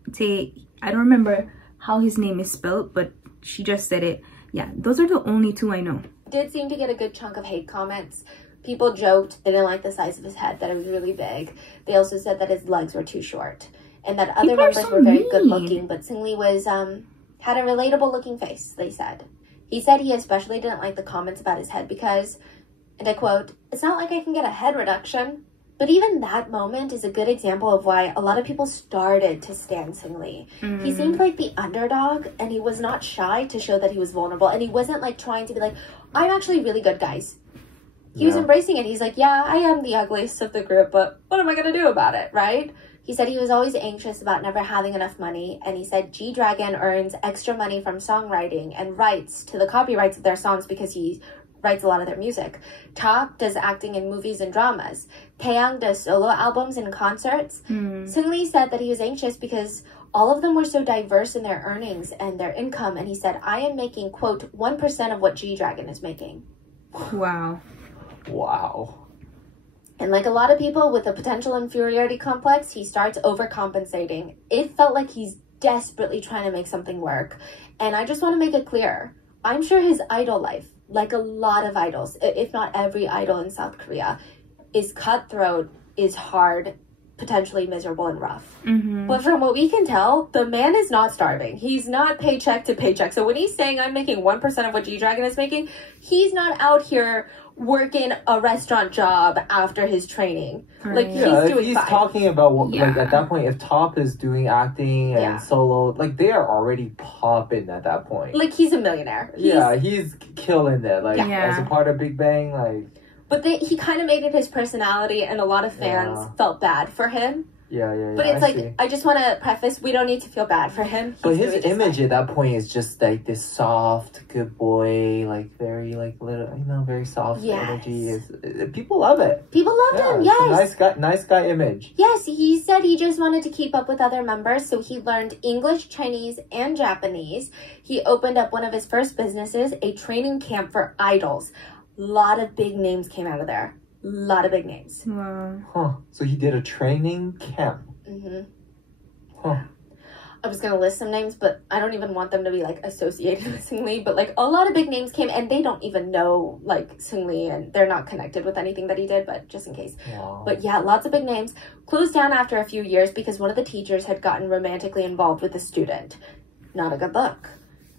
I don't remember how his name is spelled, but she just said it. Yeah, those are the only two I know. Did seem to get a good chunk of hate comments. People joked they didn't like the size of his head, that it was really big. They also said that his legs were too short, and that other members were very good looking, but Seungri was had a relatable looking face, they said. He said he especially didn't like the comments about his head because, and I quote, "It's not like I can get a head reduction." But even that moment is a good example of why a lot of people started to stan Seungri. He seemed like the underdog, and he was not shy to show that he was vulnerable, and he wasn't like trying to be like, "I'm actually really good, guys." He was embracing it. He's like, "Yeah, I am the ugliest of the group, but what am I gonna do about it, right?" He said he was always anxious about never having enough money, and he said G-Dragon earns extra money from songwriting and rights to the copyrights of their songs because he writes a lot of their music. Top does acting in movies and dramas. Taeyang does solo albums and concerts. Seungri said that he was anxious because all of them were so diverse in their earnings and their income, and he said, "I am making, quote, 1% of what G-Dragon is making." Wow. Wow. And like a lot of people with a potential inferiority complex, he starts overcompensating. It felt like he's desperately trying to make something work. And I just want to make it clear, I'm sure his idol life, like a lot of idols, if not every idol in South Korea, is cutthroat, is hard, potentially miserable and rough. But from what we can tell, the man is not starving. He's not paycheck to paycheck. So when he's saying I'm making 1% of what G-Dragon is making, he's not out here working a restaurant job after his training. Like, he's doing he's fine. talking about what, like, at that point, if Top is doing acting and solo, like, they are already popping at that point. Like, he's a millionaire. He's killing it. Like, as a part of Big Bang, like... But he kind of made it his personality, and a lot of fans felt bad for him. But it's I just want to preface, we don't need to feel bad for him. But his image at that point is just like this soft, good boy, like very like little, very soft energy. People love it. People loved him. Yes, nice guy image. Yes, he said he just wanted to keep up with other members, so he learned English, Chinese, and Japanese. He opened up one of his first businesses, a training camp for idols. A lot of big names came out of there. Lot of big names. Wow. Huh. So he did a training camp. Huh. I was gonna list some names, but I don't even want them to be like associated with Seungri. But like a lot of big names came, and they don't even know like Seungri, and they're not connected with anything that he did. But just in case. Wow. But yeah, lots of big names. Closed down after a few years because one of the teachers had gotten romantically involved with a student. Not a good look.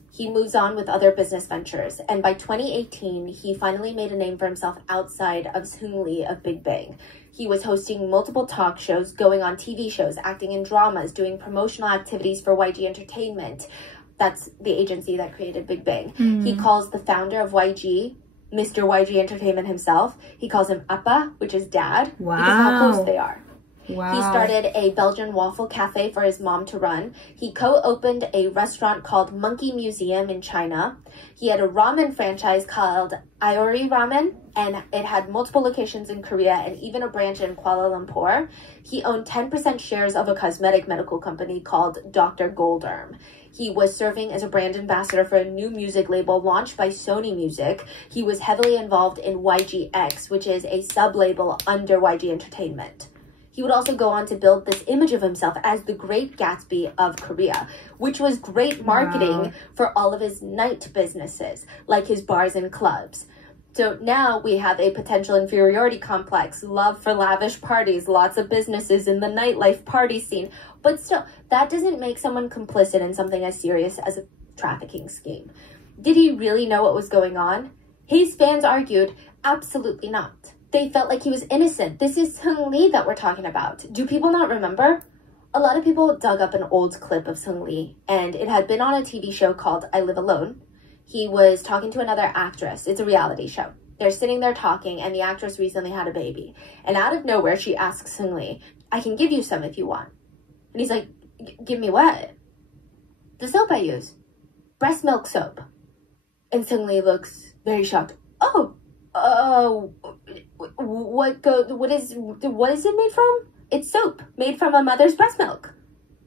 He moves on with other business ventures, and by 2018, he finally made a name for himself outside of Seungri of Big Bang. He was hosting multiple talk shows, going on TV shows, acting in dramas, doing promotional activities for YG Entertainment. That's the agency that created Big Bang. He calls the founder of YG, Mr. YG Entertainment himself. He calls him Appa, which is dad, because how close they are. Wow. He started a Belgian waffle cafe for his mom to run. He co-opened a restaurant called Monkey Museum in China. He had a ramen franchise called Iori Ramen, and it had multiple locations in Korea and even a branch in Kuala Lumpur. He owned 10% shares of a cosmetic medical company called Dr. Golderm. He was serving as a brand ambassador for a new music label launched by Sony Music. He was heavily involved in YGX, which is a sub-label under YG Entertainment. He would also go on to build this image of himself as the Great Gatsby of Korea, which was great marketing for all of his night businesses, like his bars and clubs. So now we have a potential inferiority complex, love for lavish parties, lots of businesses in the nightlife party scene. But still, that doesn't make someone complicit in something as serious as a trafficking scheme. Did he really know what was going on? His fans argued, absolutely not. They felt like he was innocent. This is Seungri that we're talking about. Do people not remember? A lot of people dug up an old clip of Seungri, and it had been on a TV show called I Live Alone. He was talking to another actress. It's a reality show. They're sitting there talking, and the actress recently had a baby. And out of nowhere, she asks Seungri, I can give you some if you want. And he's like, give me what? The soap I use. Breast milk soap. And Seungri looks very shocked. Oh, what is it made from? It's soap made from a mother's breast milk.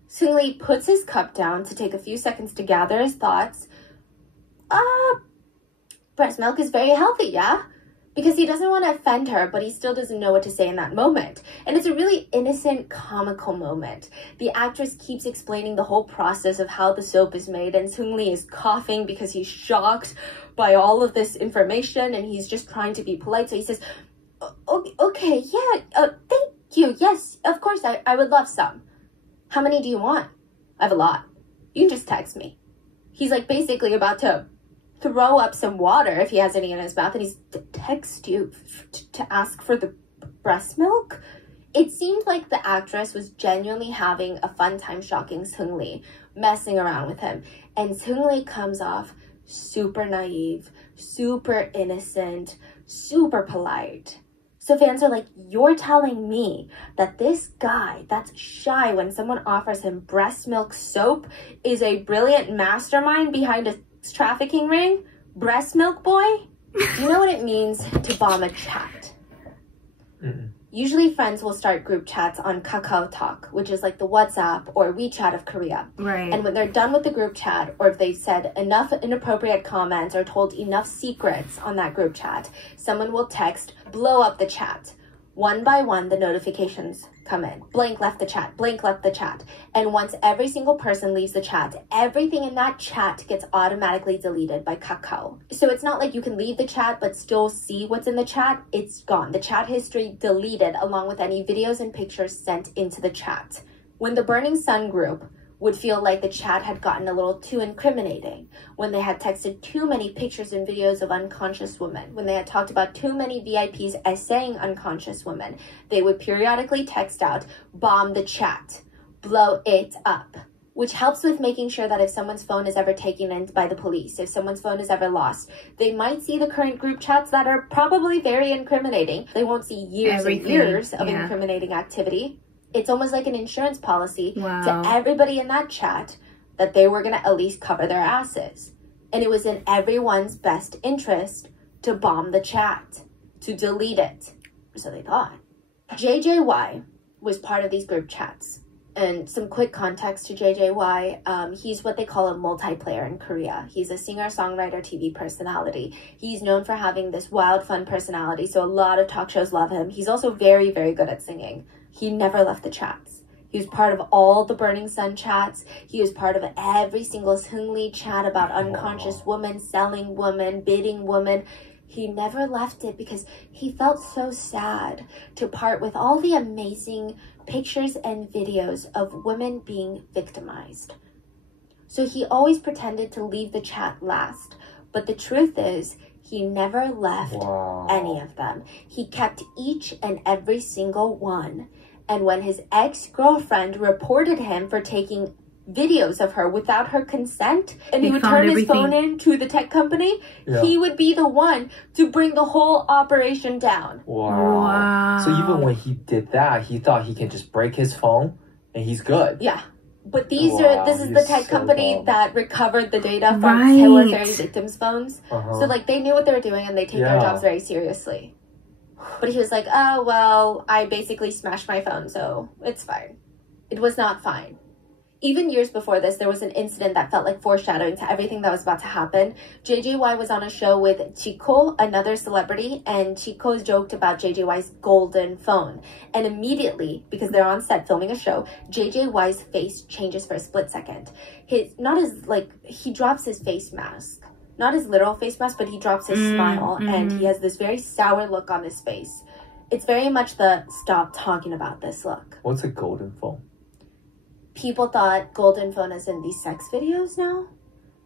Seungri puts his cup down to take a few seconds to gather his thoughts. Breast milk is very healthy, yeah? Because he doesn't want to offend her, but he still doesn't know what to say in that moment. And it's a really innocent, comical moment. The actress keeps explaining the whole process of how the soap is made, and Seungri is coughing because he's shocked by all of this information, and he's just trying to be polite. So he says, okay, yeah, thank you. Yes, of course, I would love some. How many do you want? I have a lot. You can just text me. He's like basically about to throw up some water if he has any in his mouth, and he's text you to ask for the breast milk. It seemed like the actress was genuinely having a fun time shocking Seungri, messing around with him. And Seungri comes off super naive, super innocent, super polite. So fans are like, you're telling me that this guy that's shy when someone offers him breast milk soap is a brilliant mastermind behind a trafficking ring? Breast milk boy? You know what it means to bomb a chat? Usually friends will start group chats on Kakao Talk, which is like the WhatsApp or WeChat of Korea. Right. And when they're done with the group chat, or if they've said enough inappropriate comments or told enough secrets on that group chat, someone will text, blow up the chat. One by one, the notifications come in. Blank left the chat, blank left the chat. And once every single person leaves the chat, everything in that chat gets automatically deleted by Kakao. So it's not like you can leave the chat but still see what's in the chat. It's gone. The chat history deleted along with any videos and pictures sent into the chat. When the Burning Sun group would feel like the chat had gotten a little too incriminating, when they had texted too many pictures and videos of unconscious women, when they had talked about too many VIPs essaying unconscious women, they would periodically text out, bomb the chat, blow it up, which helps with making sure that if someone's phone is ever taken in by the police, if someone's phone is ever lost, they might see the current group chats that are probably very incriminating. They won't see years and years of incriminating activity. It's almost like an insurance policy to everybody in that chat that they were going to at least cover their asses. And it was in everyone's best interest to bomb the chat, to delete it. So they thought. JJY was part of these group chats. And some quick context to JJY, he's what they call a multiplayer in Korea. He's a singer-songwriter TV personality. He's known for having this wild, fun personality, so a lot of talk shows love him. He's also very, very good at singing. He never left the chats. He was part of all the Burning Sun chats. He was part of every single Seungri chat about unconscious women, selling women, bidding women. He never left it because he felt so sad to part with all the amazing pictures and videos of women being victimized. So he always pretended to leave the chat last. But the truth is, he never left any of them. He kept each and every single one. And when his ex-girlfriend reported him for taking videos of her without her consent, and he would turn his phone in to the tech company, he would be the one to bring the whole operation down. Wow. So even when he did that, he thought he can just break his phone and he's good. Yeah. But this is the tech company that recovered the data from Taylor Ferry victims' phones. So like they knew what they were doing and they take their jobs very seriously. But he was like, oh, well, I basically smashed my phone, so it's fine. It was not fine. Even years before this, there was an incident that felt like foreshadowing to everything that was about to happen. JJY was on a show with Chico, another celebrity, and Chico joked about JJY's golden phone. And immediately, because they're on set filming a show, JJY's face changes for a split second. He drops his face mask. Not his literal face mask, but he drops his smile, and he has this very sour look on his face. It's very much the stop talking about this look. What's a golden phone? People thought golden phone is in these sex videos now.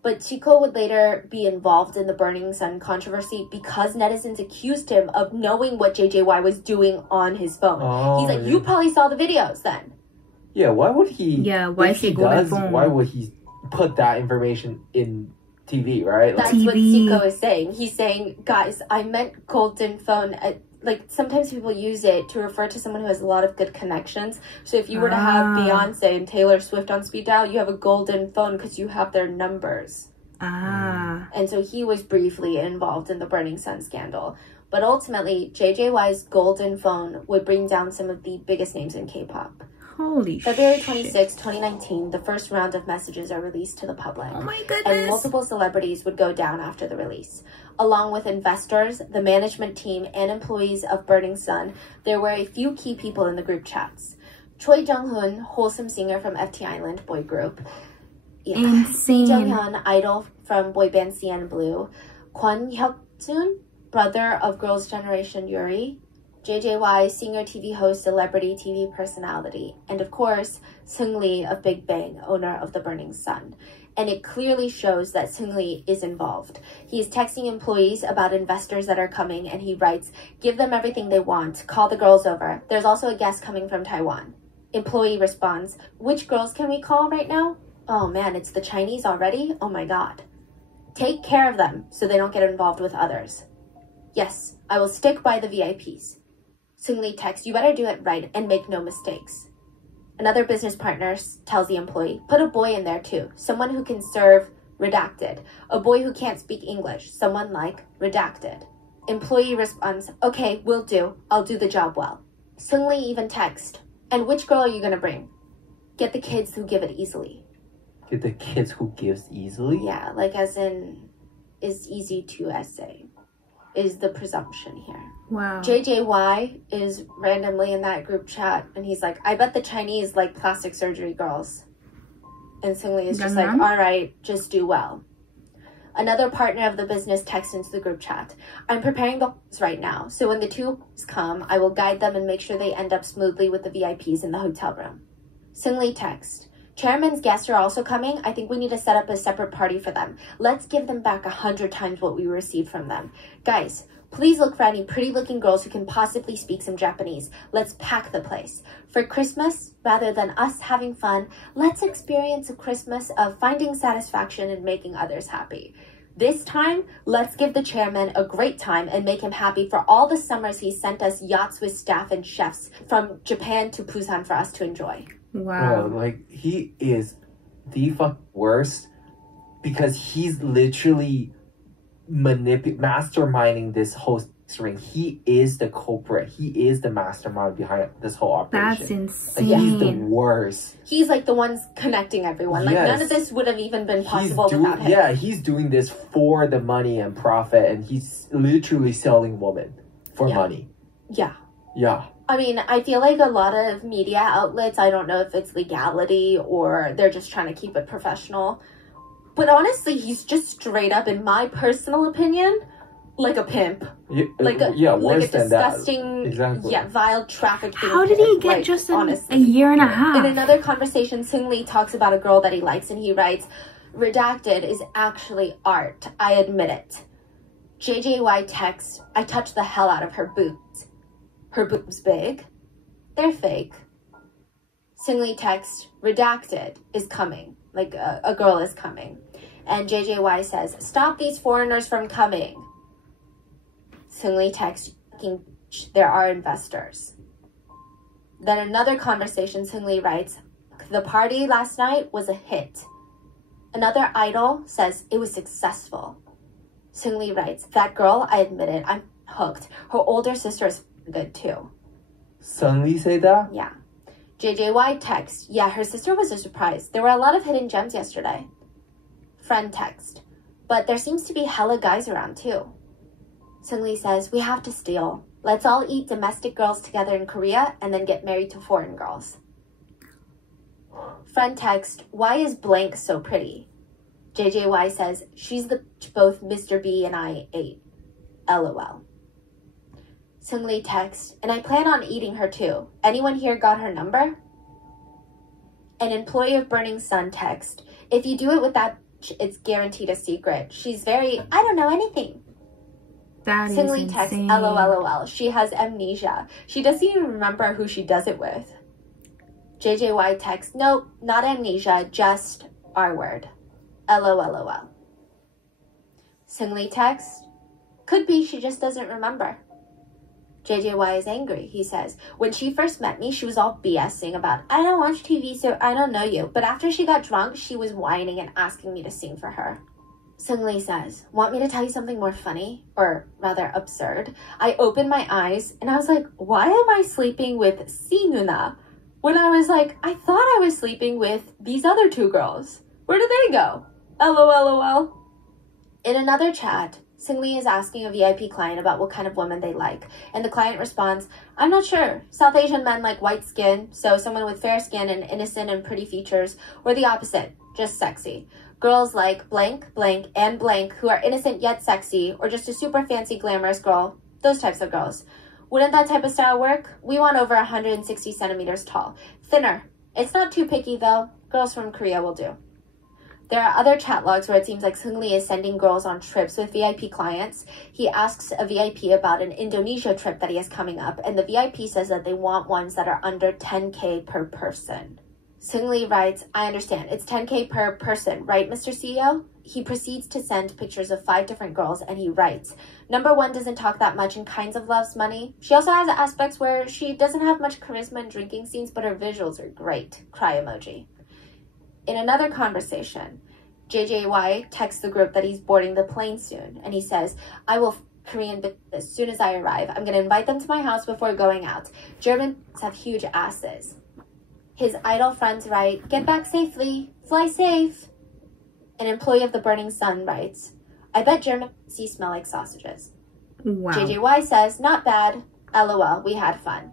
But Chico would later be involved in the Burning Sun controversy because netizens accused him of knowing what JJY was doing on his phone. He's like, you probably saw the videos then. Yeah, why would he? Yeah, why if is he he golden does? phone? Why would he put that information in TV? Right? That's TV. what Zico is saying. He's saying, guys, I meant golden phone. Like, sometimes people use it to refer to someone who has a lot of good connections. So if you were to have Beyonce and Taylor Swift on speed dial, you have a golden phone because you have their numbers. And so he was briefly involved in the Burning Sun scandal. But ultimately, JJY's golden phone would bring down some of the biggest names in K-pop. Holy February shit. 26, 2019, the first round of messages are released to the public. Oh my goodness. And multiple celebrities would go down after the release. Along with investors, the management team, and employees of Burning Sun, there were a few key people in the group chats. Choi Jung-hoon, wholesome singer from FT Island boy group. Yeah. Insane. Jung-hyun, idol from boy band CN Blue. Kwon Hyuk-jun, brother of Girls' Generation Yuri. JJY, singer, TV host, celebrity, TV personality. And of course, Seung-lee of Big Bang, owner of the Burning Sun. And it clearly shows that Seung-lee is involved. He's texting employees about investors that are coming, and he writes, give them everything they want, call the girls over. There's also a guest coming from Taiwan. Employee responds, which girls can we call right now? Oh man, it's the Chinese already? Oh my god. Take care of them so they don't get involved with others. Yes, I will stick by the VIPs. Seung-lee texts, you better do it right and make no mistakes. Another business partner tells the employee, put a boy in there too, someone who can serve redacted. A boy who can't speak English, someone like redacted. Employee responds, okay, will do. I'll do the job well. Seung-lee even texts, and which girl are you gonna bring? Get the kids who give it easily. Get the kids who gives easily? Yeah, like as in, is easy to essay, is the presumption here. Wow. JJY is randomly in that group chat, and he's like, I bet the Chinese like plastic surgery girls. And Seung-lee is just like, all right, just do well. Another partner of the business texts into the group chat, I'm preparing the right now, so when the two come, I will guide them and make sure they end up smoothly with the VIPs in the hotel room. Seung-lee texts, Chairman's guests are also coming. I think we need to set up a separate party for them. Let's give them back 100 times what we received from them. Guys, please look for any pretty-looking girls who can possibly speak some Japanese. Let's pack the place. For Christmas, rather than us having fun, let's experience a Christmas of finding satisfaction and making others happy. This time, let's give the chairman a great time and make him happy for all the summers he sent us yachts with staff and chefs from Japan to Busan for us to enjoy. Wow. Bro, like, he is the fuck worst because he's literally masterminding this whole ring. He is the culprit. He is the mastermind behind this whole operation. That's insane. Like, he's the worst. He's like the ones connecting everyone. Like, none of this would have even been possible without him. Yeah, he's doing this for the money and profit, and he's literally selling women for money. Yeah. Yeah. I mean, I feel like a lot of media outlets, I don't know if it's legality or they're just trying to keep it professional. But honestly, he's just straight up, in my personal opinion, like a pimp. Yeah, like a worse than disgusting, that. Exactly. Yeah, vile trafficking. How did he get just a year and a half? In another conversation, Seung-lee talks about a girl that he likes, and he writes, redacted is actually art. I admit it. JJY texts, I touched the hell out of her boobs. Her boobs big. They're fake. Seung-lee texts, redacted is coming. Like a girl is coming. And JJY says, stop these foreigners from coming. Seung-lee texts, there are investors. Then another conversation, Seung-lee writes, the party last night was a hit. Another idol says it was successful. Seung-lee writes, that girl, I admit it, I'm hooked. Her older sister is good too. Seung-lee say that? Yeah. JJY text, yeah, her sister was a surprise. There were a lot of hidden gems yesterday. Friend text, but there seems to be hella guys around too. Seung-lee says, we have to steal. Let's all eat domestic girls together in Korea and then get married to foreign girls. Friend text, why is blank so pretty? JJY says, she's the both Mr. B and I ate. LOL. Seung-lee texts, and I plan on eating her too. Anyone here got her number? An employee of Burning Sun text, if you do it with that, it's guaranteed a secret. She's very, I don't know anything. That is Seung-lee texts, insane. LOL. She has amnesia. She doesn't even remember who she does it with. JJY text, nope, not amnesia, just R word. LOLOL. Seungri text, could be she just doesn't remember. JJY is angry, he says. When she first met me, she was all BSing about, I don't watch TV, so I don't know you. But after she got drunk, she was whining and asking me to sing for her. Seungri says, want me to tell you something more funny? Or rather absurd? I opened my eyes and I was like, why am I sleeping with C Nuna? When I was like, I thought I was sleeping with these other two girls. Where did they go? LOLOL. In another chat, Seungri is asking a VIP client about what kind of women they like, and the client responds, I'm not sure. South Asian men like white skin, so someone with fair skin and innocent and pretty features, or the opposite, just sexy. Girls like blank, blank, and blank who are innocent yet sexy, or just a super fancy glamorous girl, those types of girls. Wouldn't that type of style work? We want over 160 centimeters tall. Thinner. It's not too picky though. Girls from Korea will do. There are other chat logs where it seems like Seungri is sending girls on trips with VIP clients. He asks a VIP about an Indonesia trip that he has coming up, and the VIP says that they want ones that are under 10K per person. Seungri writes, I understand, it's 10K per person, right, Mr. CEO? He proceeds to send pictures of 5 different girls, and he writes, number 1 doesn't talk that much and kinds of loves money. She also has aspects where she doesn't have much charisma in drinking scenes, but her visuals are great. Cry emoji. In another conversation, JJY texts the group that he's boarding the plane soon, and he says, I will Korean as soon as I arrive. I'm going to invite them to my house before going out. Germans have huge asses. His idol friends write, get back safely, fly safe. An employee of the Burning Sun writes, I bet German smell like sausages. Wow. JJY says, not bad, LOL, we had fun.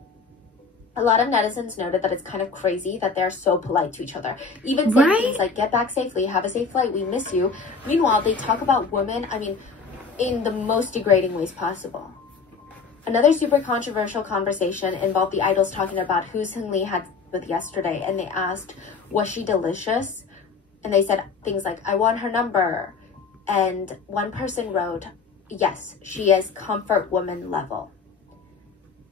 A lot of netizens noted that it's kind of crazy that they're so polite to each other. Even saying things like, get back safely, have a safe flight, we miss you. Meanwhile, they talk about women, in the most degrading ways possible. Another super controversial conversation involved the idols talking about who Seungri had with yesterday, and they asked, was she delicious? And they said things like, I want her number. And one person wrote, yes, she is comfort woman level.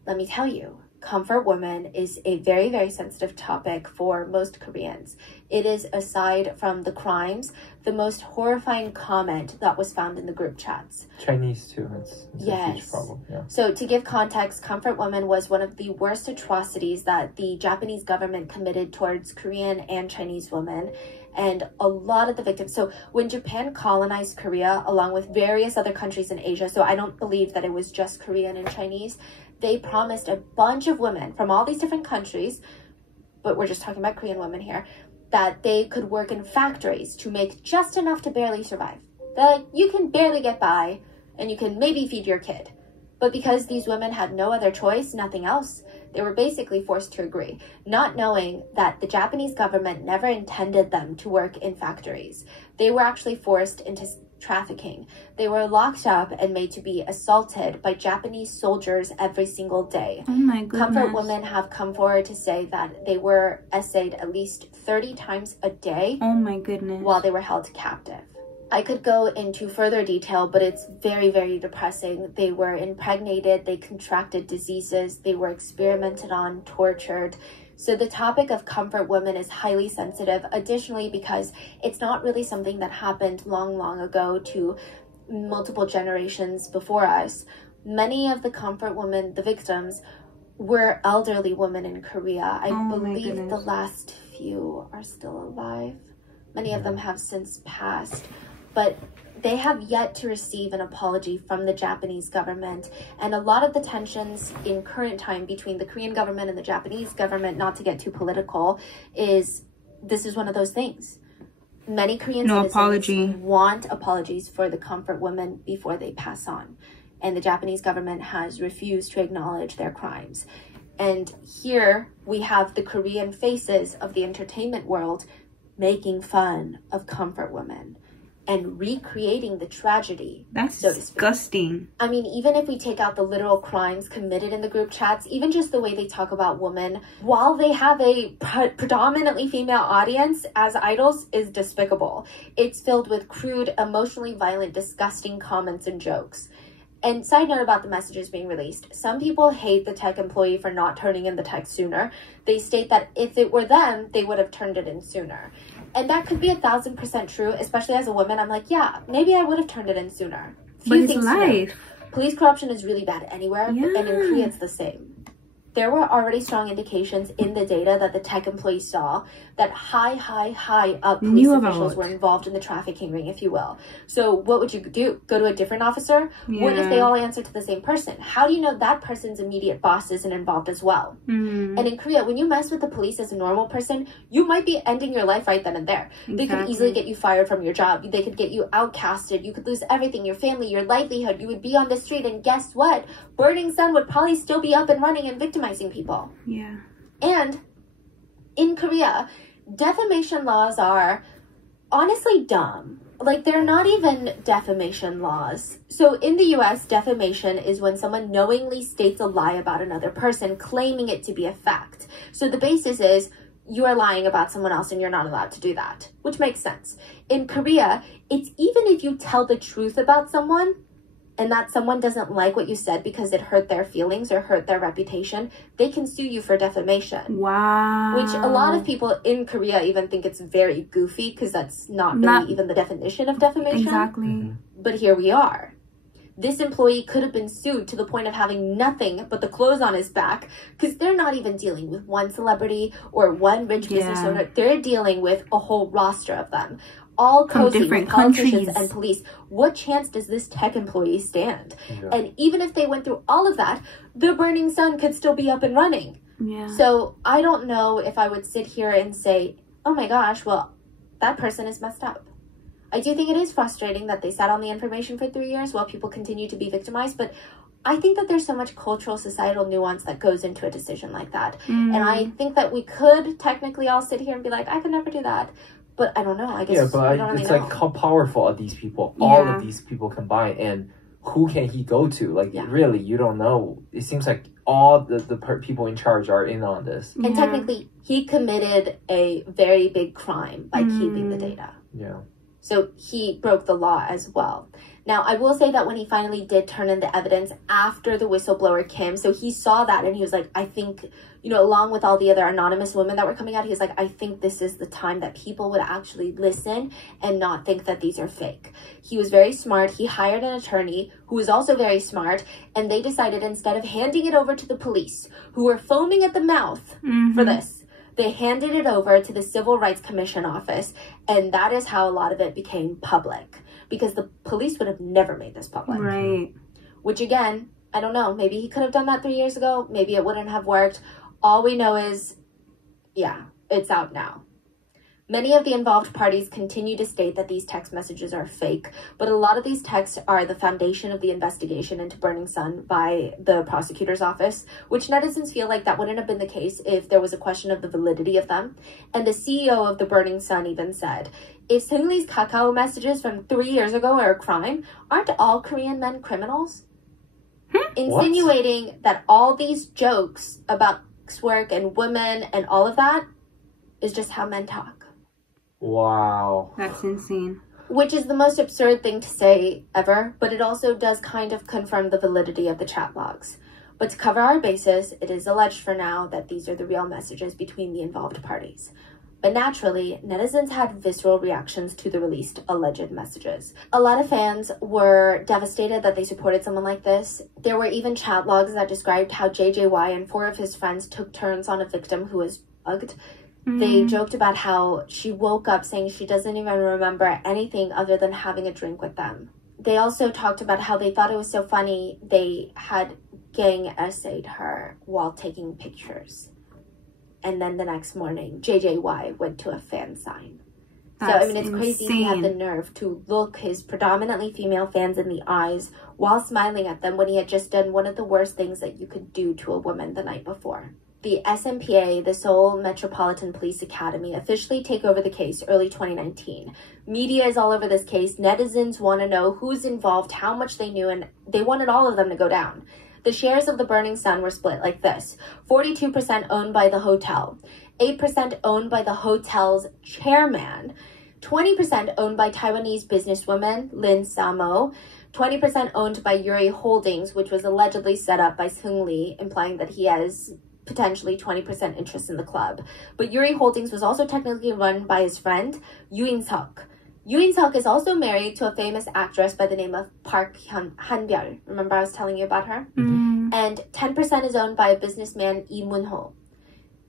Let me tell you, comfort woman is a very, very sensitive topic for most Koreans. It is, aside from the crimes, the most horrifying comment that was found in the group chats. Chinese too, it's a huge problem. Yeah. So to give context, comfort woman was one of the worst atrocities that the Japanese government committed towards Korean and Chinese women. And a lot of the victims, so when Japan colonized Korea, along with various other countries in Asia, so I don't believe that it was just Korean and Chinese, they promised a bunch of women from all these different countries, but we're just talking about Korean women here, that they could work in factories to make just enough to barely survive. They're like, you can barely get by, and you can maybe feed your kid. But because these women had no other choice, nothing else, they were basically forced to agree, not knowing that the Japanese government never intended them to work in factories. They were actually forced into trafficking. They were locked up and made to be assaulted by Japanese soldiers every single day. Oh my goodness. Comfort women have come forward to say that they were essayed at least 30 times a day. Oh my goodness. While they were held captive. I could go into further detail, but it's very, very depressing. They were impregnated, they contracted diseases, they were experimented on, tortured. So the topic of comfort women is highly sensitive, additionally because it's not really something that happened long, long ago to multiple generations before us. Many of the comfort women, the victims, were elderly women in Korea. I believe the last few are still alive. Many of them have since passed. But they have yet to receive an apology from the Japanese government. And a lot of the tensions in current time between the Korean government and the Japanese government, not to get too political, this is one of those things. Many Korean citizens want apologies for the comfort women before they pass on. And the Japanese government has refused to acknowledge their crimes. And here we have the Korean faces of the entertainment world making fun of comfort women and recreating the tragedy. That's so disgusting. Even if we take out the literal crimes committed in the group chats, even just the way they talk about women, while they have a predominantly female audience as idols, is despicable. It's filled with crude, emotionally violent, disgusting comments and jokes. And side note about the messages being released, some people hate the tech employee for not turning in the text sooner. They state that if it were them, they would have turned it in sooner. And that could be 1,000% true, especially as a woman. I'm like, yeah, maybe I would have turned it in sooner. But it's life. Police corruption is really bad anywhere, and in Korea it's the same. There were already strong indications in the data that the tech employees saw that high up police officials were involved in the trafficking ring, if you will. So what would you do? Go to a different officer? Yeah. What if they all answer to the same person? How do you know that person's immediate boss isn't involved as well? And in Korea, when you mess with the police as a normal person, you might be ending your life right then and there. Exactly. They could easily get you fired from your job. They could get you outcasted. You could lose everything, your family, your livelihood. You would be on the street, and guess what? Burning Sun would probably still be up and running and victimizing people. Yeah. And in Korea, defamation laws are honestly dumb. Like, they're not even defamation laws. So in the US, defamation is when someone knowingly states a lie about another person, claiming it to be a fact. So the basis is you are lying about someone else and you're not allowed to do that, which makes sense. In Korea, it's even if you tell the truth about someone, and that someone doesn't like what you said because it hurt their feelings or hurt their reputation, they can sue you for defamation. Wow. Which a lot of people in Korea even think it's very goofy because that's not really even the definition of defamation. Exactly. But here we are. This employee could have been sued to the point of having nothing but the clothes on his back because they're not even dealing with one celebrity or one rich business owner. They're dealing with a whole roster of them. All cozy with politicians and police. What chance does this tech employee stand? Yeah. And even if they went through all of that, the Burning Sun could still be up and running. Yeah. So I don't know if I would sit here and say, oh my gosh, well, that person is messed up. I do think it is frustrating that they sat on the information for 3 years while people continue to be victimized, but I think that there's so much cultural, societal nuance that goes into a decision like that. And I think that we could technically all sit here and be like, I could never do that. But I don't know. I guess it's like how powerful are these people? All of these people combined, and who can he go to? Like, really, you don't know. It seems like all the people in charge are in on this. And technically, he committed a very big crime by keeping the data. Yeah. So he broke the law as well. Now, I will say that when he finally did turn in the evidence after the whistleblower Kim, so he saw that and he was like, I think, you know, along with all the other anonymous women that were coming out, he's like, I think this is the time that people would actually listen and not think that these are fake. He was very smart. He hired an attorney who was also very smart, and they decided instead of handing it over to the police, who were foaming at the mouth for this, they handed it over to the Civil Rights Commission office, and that is how a lot of it became public. Because the police would have never made this public. Right. Which again, I don't know. Maybe he could have done that 3 years ago. Maybe it wouldn't have worked. All we know is, yeah, it's out now. Many of the involved parties continue to state that these text messages are fake, but a lot of these texts are the foundation of the investigation into Burning Sun by the prosecutor's office, which netizens feel like that wouldn't have been the case if there was a question of the validity of them. And the CEO of the Burning Sun even said, if Seungri's Kakao messages from 3 years ago are a crime, aren't all Korean men criminals? Insinuating that all these jokes about sex work and women and all of that is just how men talk. Wow. That's insane. Which is the most absurd thing to say ever, but it also does kind of confirm the validity of the chat logs. But to cover our bases, it is alleged for now that these are the real messages between the involved parties. But naturally, netizens had visceral reactions to the released alleged messages. A lot of fans were devastated that they supported someone like this. There were even chat logs that described how JJY and 4 of his friends took turns on a victim who was bugged. They joked about how she woke up saying she doesn't even remember anything other than having a drink with them. They also talked about how they thought it was so funny they had gang essayed her while taking pictures. And then the next morning, JJY went to a fan sign. That's so, I mean, it's crazy he had the nerve to look his predominantly female fans in the eyes while smiling at them when he had just done one of the worst things that you could do to a woman the night before. The SMPA, the Seoul Metropolitan Police Academy, officially take over the case early 2019. Media is all over this case. Netizens want to know who's involved, how much they knew, and they wanted all of them to go down. The shares of the Burning Sun were split like this. 42% owned by the hotel, 8% owned by the hotel's chairman, 20% owned by Taiwanese businesswoman Lin Samo, 20% owned by Yuri Holdings, which was allegedly set up by Seung Lee, implying that he has potentially 20% interest in the club. But Yuri Holdings was also technically run by his friend, UNCUT. UNCUT is also married to a famous actress by the name of Park Han-byul. Remember I was telling you about her? Mm. And 10% is owned by a businessman, Lee Moon-ho.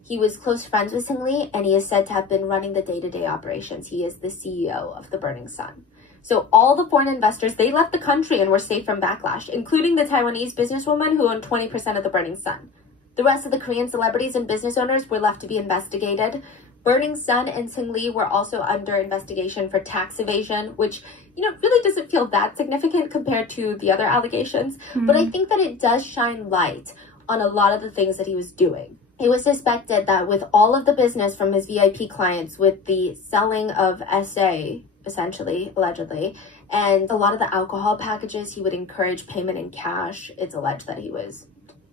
He was close friends with Seung Lee, and he is said to have been running the day-to-day operations. He is the CEO of the Burning Sun. So all the foreign investors, they left the country and were safe from backlash, including the Taiwanese businesswoman who owned 20% of the Burning Sun. The rest of the Korean celebrities and business owners were left to be investigated. Burning Sun and Seung Lee were also under investigation for tax evasion, which, you know, really doesn't feel that significant compared to the other allegations. But I think that it does shine light on a lot of the things that he was doing. It was suspected that with all of the business from his VIP clients, with the selling of SA, essentially, allegedly, and a lot of the alcohol packages, he would encourage payment in cash. It's alleged that he was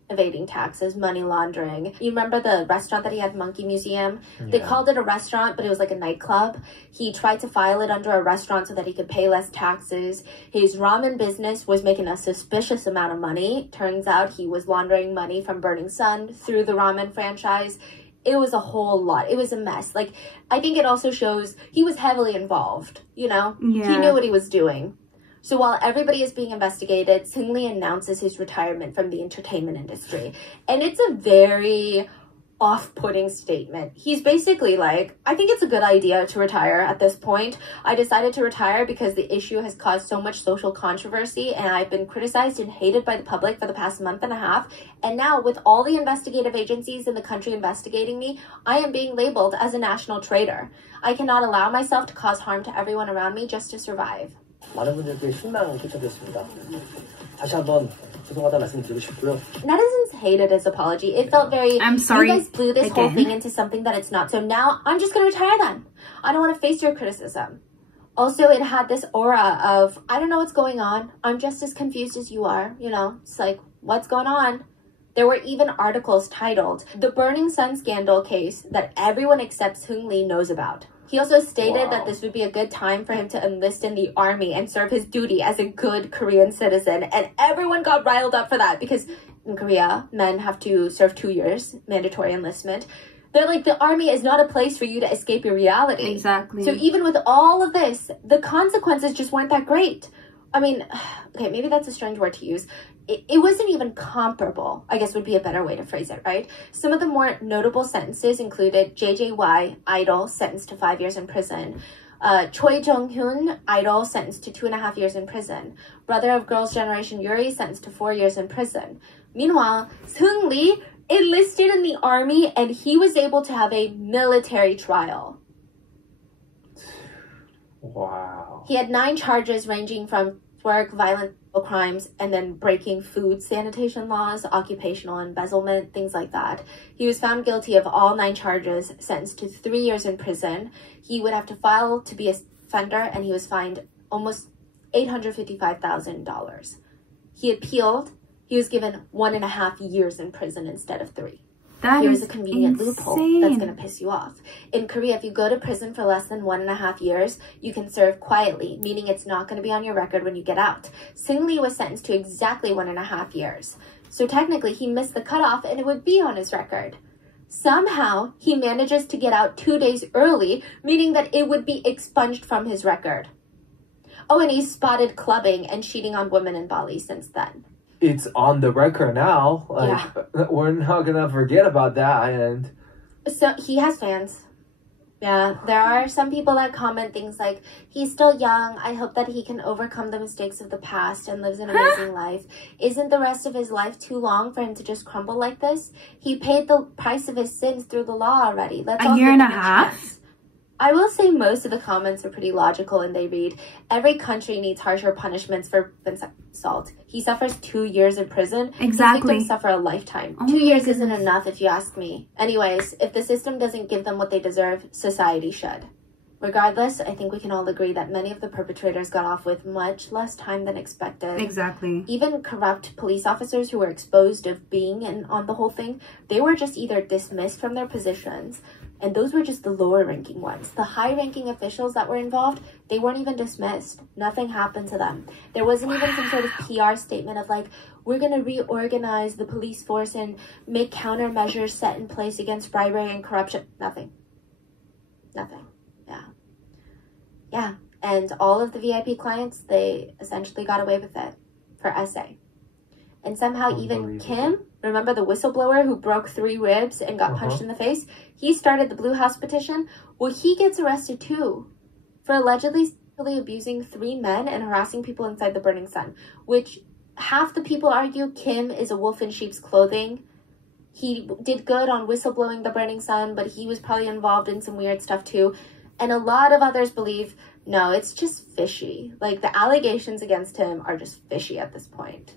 evading taxes, money laundering. You remember the restaurant that he had, Monkey Museum? Yeah. They called it a restaurant, but it was like a nightclub. He tried to file it under a restaurant so that he could pay less taxes. His ramen business was making a suspicious amount of money. Turns out he was laundering money from Burning Sun through the ramen franchise. It was a whole lot. It was a mess. Like, I think it also shows he was heavily involved, you know? Yeah. He knew what he was doing. So while everybody is being investigated, Seung Lee announces his retirement from the entertainment industry. And it's a very off-putting statement. He's basically like, I think it's a good idea to retire at this point. I decided to retire because the issue has caused so much social controversy, and I've been criticized and hated by the public for the past month and a half. And now with all the investigative agencies in the country investigating me, I am being labeled as a national traitor. I cannot allow myself to cause harm to everyone around me just to survive. 많은 분들께 실망을 끼쳐드렸습니다. 다시 한번 죄송하다 말씀드리고 싶고요. Netizens hated his apology. It felt very, I'm sorry, you guys blew this whole thing into something that it's not. So now I'm just going to retire then. I don't want to face your criticism. Also, it had this aura of, I don't know what's going on. I'm just as confused as you are. You know, it's like, what's going on? There were even articles titled, The Burning Sun Scandal Case That Everyone Except Seung Lee Knows About. He also stated that this would be a good time for him to enlist in the army and serve his duty as a good Korean citizen. And everyone got riled up for that because in Korea, men have to serve 2 years, mandatory enlistment. They're like, the army is not a place for you to escape your reality. Exactly. So even with all of this, the consequences just weren't that great. I mean, okay, maybe that's a strange word to use. It wasn't even comparable, I guess would be a better way to phrase it, right? Some of the more notable sentences included JJY, idol, sentenced to 5 years in prison. Choi Jong-hyun, idol, sentenced to 2.5 years in prison. Brother of Girls' Generation Yuri, sentenced to 4 years in prison. Meanwhile, Seung Lee enlisted in the army and he was able to have a military trial. Wow. He had 9 charges ranging from work, violent crimes, and then breaking food sanitation laws, occupational embezzlement, things like that. He was found guilty of all 9 charges, sentenced to 3 years in prison. He would have to file to be a offender, and he was fined almost $855,000. He appealed. He was given 1.5 years in prison instead of 3. Here's a convenient loophole that's going to piss you off. In Korea, if you go to prison for less than 1.5 years, you can serve quietly, meaning it's not going to be on your record when you get out. Seung Lee was sentenced to exactly 1.5 years. So technically, he missed the cutoff and it would be on his record. Somehow, he manages to get out 2 days early, meaning that it would be expunged from his record. Oh, and he's spotted clubbing and cheating on women in Bali since then. It's on the record now. Like, we're not gonna forget about that. And so he has fans. Yeah, there are some people that comment things like, he's still young. I hope that he can overcome the mistakes of the past and lives an amazing life. Isn't the rest of his life too long for him to just crumble like this? He paid the price of his sins through the law already. Let's a year and a half? I will say most of the comments are pretty logical and they read, every country needs harsher punishments for assault. He suffers 2 years in prison. Exactly. His victims suffer a lifetime. 2 years isn't enough if you ask me. Anyways, if the system doesn't give them what they deserve, society should. Regardless, I think we can all agree that many of the perpetrators got off with much less time than expected. Exactly. Even corrupt police officers who were exposed of being in on the whole thing, they were just either dismissed from their positions, And those were just the lower ranking ones. The high ranking officials that were involved, they weren't even dismissed. Nothing happened to them. There wasn't even some sort of PR statement of like, we're going to reorganize the police force and make countermeasures set in place against bribery and corruption. Nothing. Nothing. Yeah. Yeah. And all of the VIP clients, they essentially got away with it for SA. And somehow even Kim, remember the whistleblower who broke 3 ribs and got punched in the face? He started the Blue House petition. Well, he gets arrested too for allegedly abusing 3 men and harassing people inside the Burning Sun, which half the people argue Kim is a wolf in sheep's clothing. He did good on whistleblowing the Burning Sun, but he was probably involved in some weird stuff too. And a lot of others believe, no, it's just fishy. Like, the allegations against him are just fishy at this point.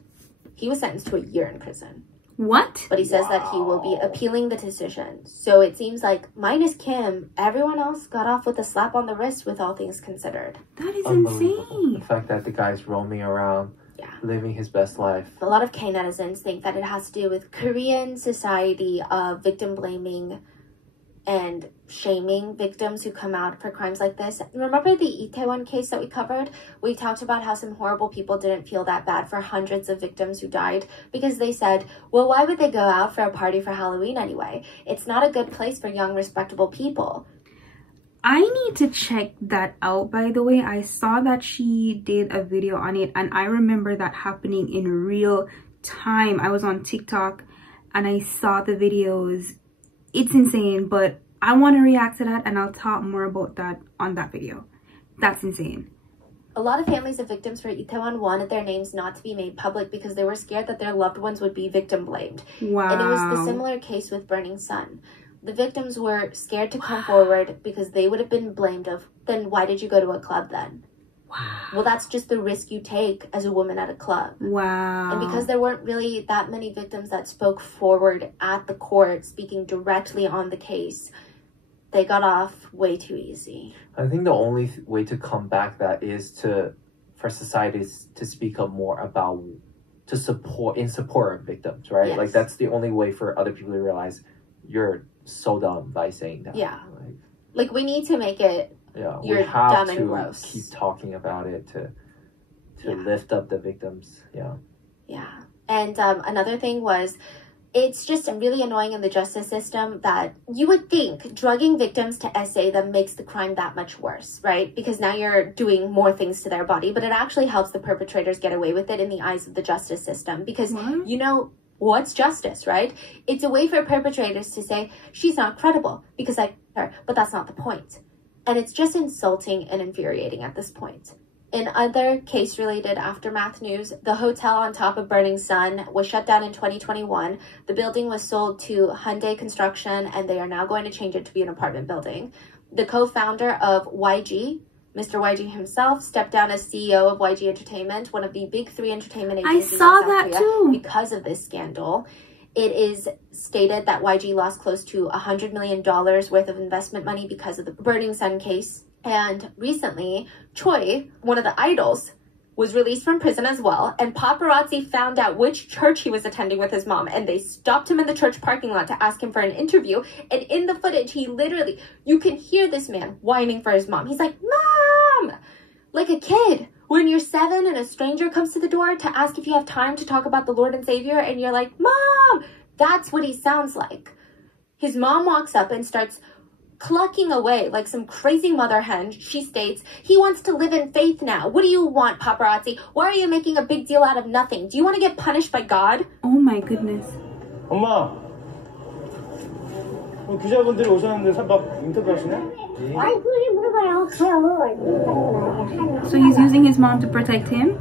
He was sentenced to a year in prison. What? But he says that he will be appealing the decision. So it seems like, minus Kim, everyone else got off with a slap on the wrist with all things considered. That is insane. The fact that the guy's roaming around, living his best life. A lot of K netizens think that it has to do with Korean society of victim blaming and shaming victims who come out for crimes like this. Remember the Itaewon case that we covered? We talked about how some horrible people didn't feel that bad for hundreds of victims who died because they said, well, why would they go out for a party for Halloween anyway? It's not a good place for young, respectable people. I need to check that out, by the way. I saw that she did a video on it, and I remember that happening in real time. I was on TikTok and I saw the videos. It's insane, but I want to react to that, and I'll talk more about that on that video. That's insane. A lot of families of victims for Itaewon wanted their names not to be made public because they were scared that their loved ones would be victim blamed. Wow. And it was the similar case with Burning Sun. The victims were scared to come forward because they would have been blamed of, then why did you go to a club then? Wow. Well, that's just the risk you take as a woman at a club. Wow. And because there weren't really that many victims that spoke forward at the court, speaking directly on the case, they got off way too easy. I think the only way to combat that is for societies to speak up more about, support of victims, right? Yes. Like, that's the only way for other people to realize you're so dumb by saying that. Yeah. Like we need to make it, yeah, you're we have dumb and to gross. keep talking about it to lift up the victims. Yeah. Yeah. And another thing was, it's just really annoying in the justice system that you would think drugging victims to SA that makes the crime that much worse, right? Because now you're doing more things to their body, but it actually helps the perpetrators get away with it in the eyes of the justice system because, you know, what's justice, right? It's a way for perpetrators to say, she's not credible because I her, but that's not the point. And it's just insulting and infuriating at this point. In other case-related aftermath news, the hotel on top of Burning Sun was shut down in 2021. The building was sold to Hyundai Construction, and they are now going to change it to be an apartment building. The co-founder of YG, Mr. YG himself, stepped down as CEO of YG Entertainment, one of the big 3 entertainment agencies I saw in South that Korea, too. because of this scandal. It is stated that YG lost close to $100 million worth of investment money because of the Burning Sun case. And recently, Choi, one of the idols, was released from prison as well, and paparazzi found out which church he was attending with his mom, and they stopped him in the church parking lot to ask him for an interview. And in the footage, he literally, you can hear this man whining for his mom. He's like, Mom! Like a kid. When you're 7 and a stranger comes to the door to ask if you have time to talk about the Lord and Savior, and you're like, Mom! That's what he sounds like. His mom walks up and starts clucking away like some crazy mother hen. She states, he wants to live in faith now. What do you want, paparazzi? Why are you making a big deal out of nothing? Do you want to get punished by God? Oh my goodness. 엄마, 기자분들이 오셨는데 밥 인터뷰 하시네? 아이, 그게 물어봐요. So he's using his mom to protect him?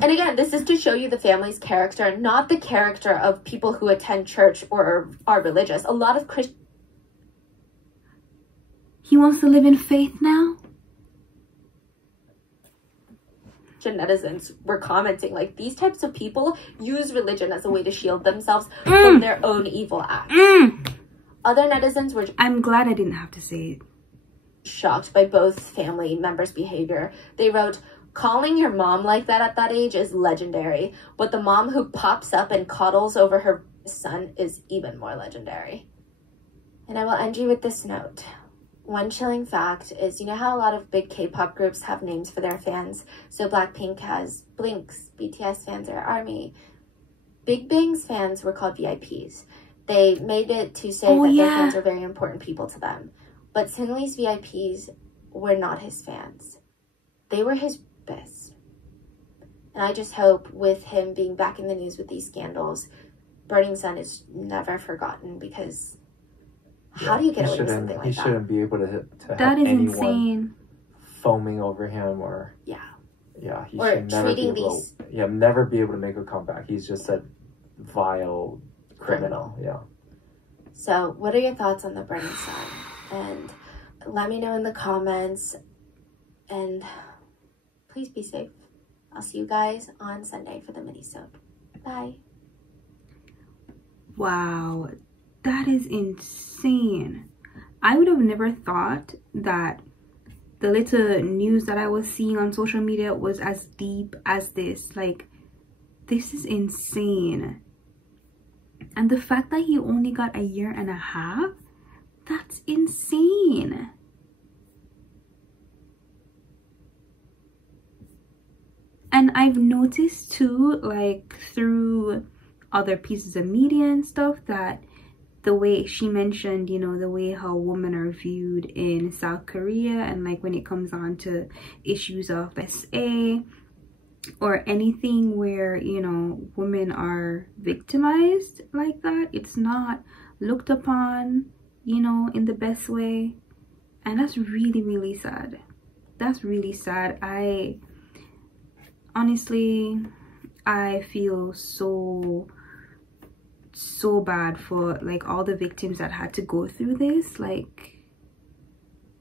And again, this is to show you the family's character, not the character of people who attend church or are religious. A lot of Christian... He wants to live in faith now? netizens were commenting like these types of people use religion as a way to shield themselves from their own evil acts. Other netizens were... I'm glad I didn't have to say it. ...shocked by both family members' behavior. They wrote, calling your mom like that at that age is legendary, but the mom who pops up and coddles over her son is even more legendary. And I will end you with this note. One chilling fact is, you know how a lot of big K-pop groups have names for their fans? So Blackpink has Blinks, BTS fans are ARMY. Big Bang's fans were called VIPs. They made it to say that their fans are very important people to them. But Seungri's VIPs were not his fans. They were his best. And I just hope with him being back in the news with these scandals, Burning Sun is never forgotten, because how do you get away with something like that? He shouldn't be able to have anyone insane. foaming over him or... Yeah. Yeah, he or should never be able to, never be able to make a comeback. He's just a vile criminal. Yeah. So what are your thoughts on the Burning Sun? And let me know in the comments. And please be safe. I'll see you guys on Sunday for the mini-sode. Bye. Wow, that is insane. I would have never thought that the little news that I was seeing on social media was as deep as this. Like, this is insane. And the fact that he only got 1.5 years, that's insane. And I've noticed too, like through other pieces of media and stuff, that the way she mentioned, you know, the way how women are viewed in South Korea, and like when it comes on to issues of SA or anything where, you know, women are victimized like that, it's not looked upon, you know, in the best way. And that's really, really sad. That's really sad. Honestly, I feel so bad for like all the victims that had to go through this. Like,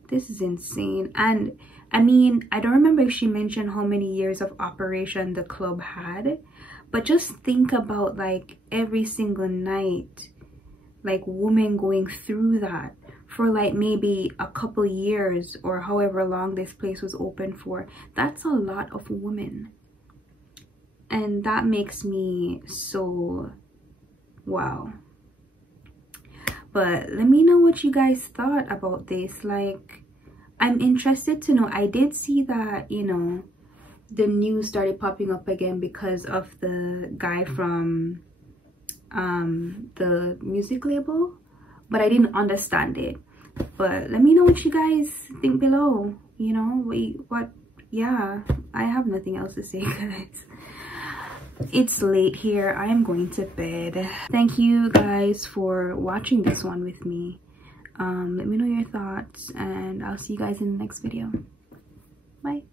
this is insane. And I mean, I don't remember if she mentioned how many years of operation the club had, but just think about like every single night, like women going through that for like maybe a couple years or however long this place was open for. That's a lot of women. And that makes me so wow. But let me know what you guys thought about this. Like, I'm interested to know. I did see that, you know, the news started popping up again because of the guy from the music label, but I didn't understand it. But let me know what you guys think below. You know, yeah, I have nothing else to say, guys. It's late here. I am going to bed. Thank you guys for watching this one with me. Let me know your thoughts, and I'll see you guys in the next video. Bye.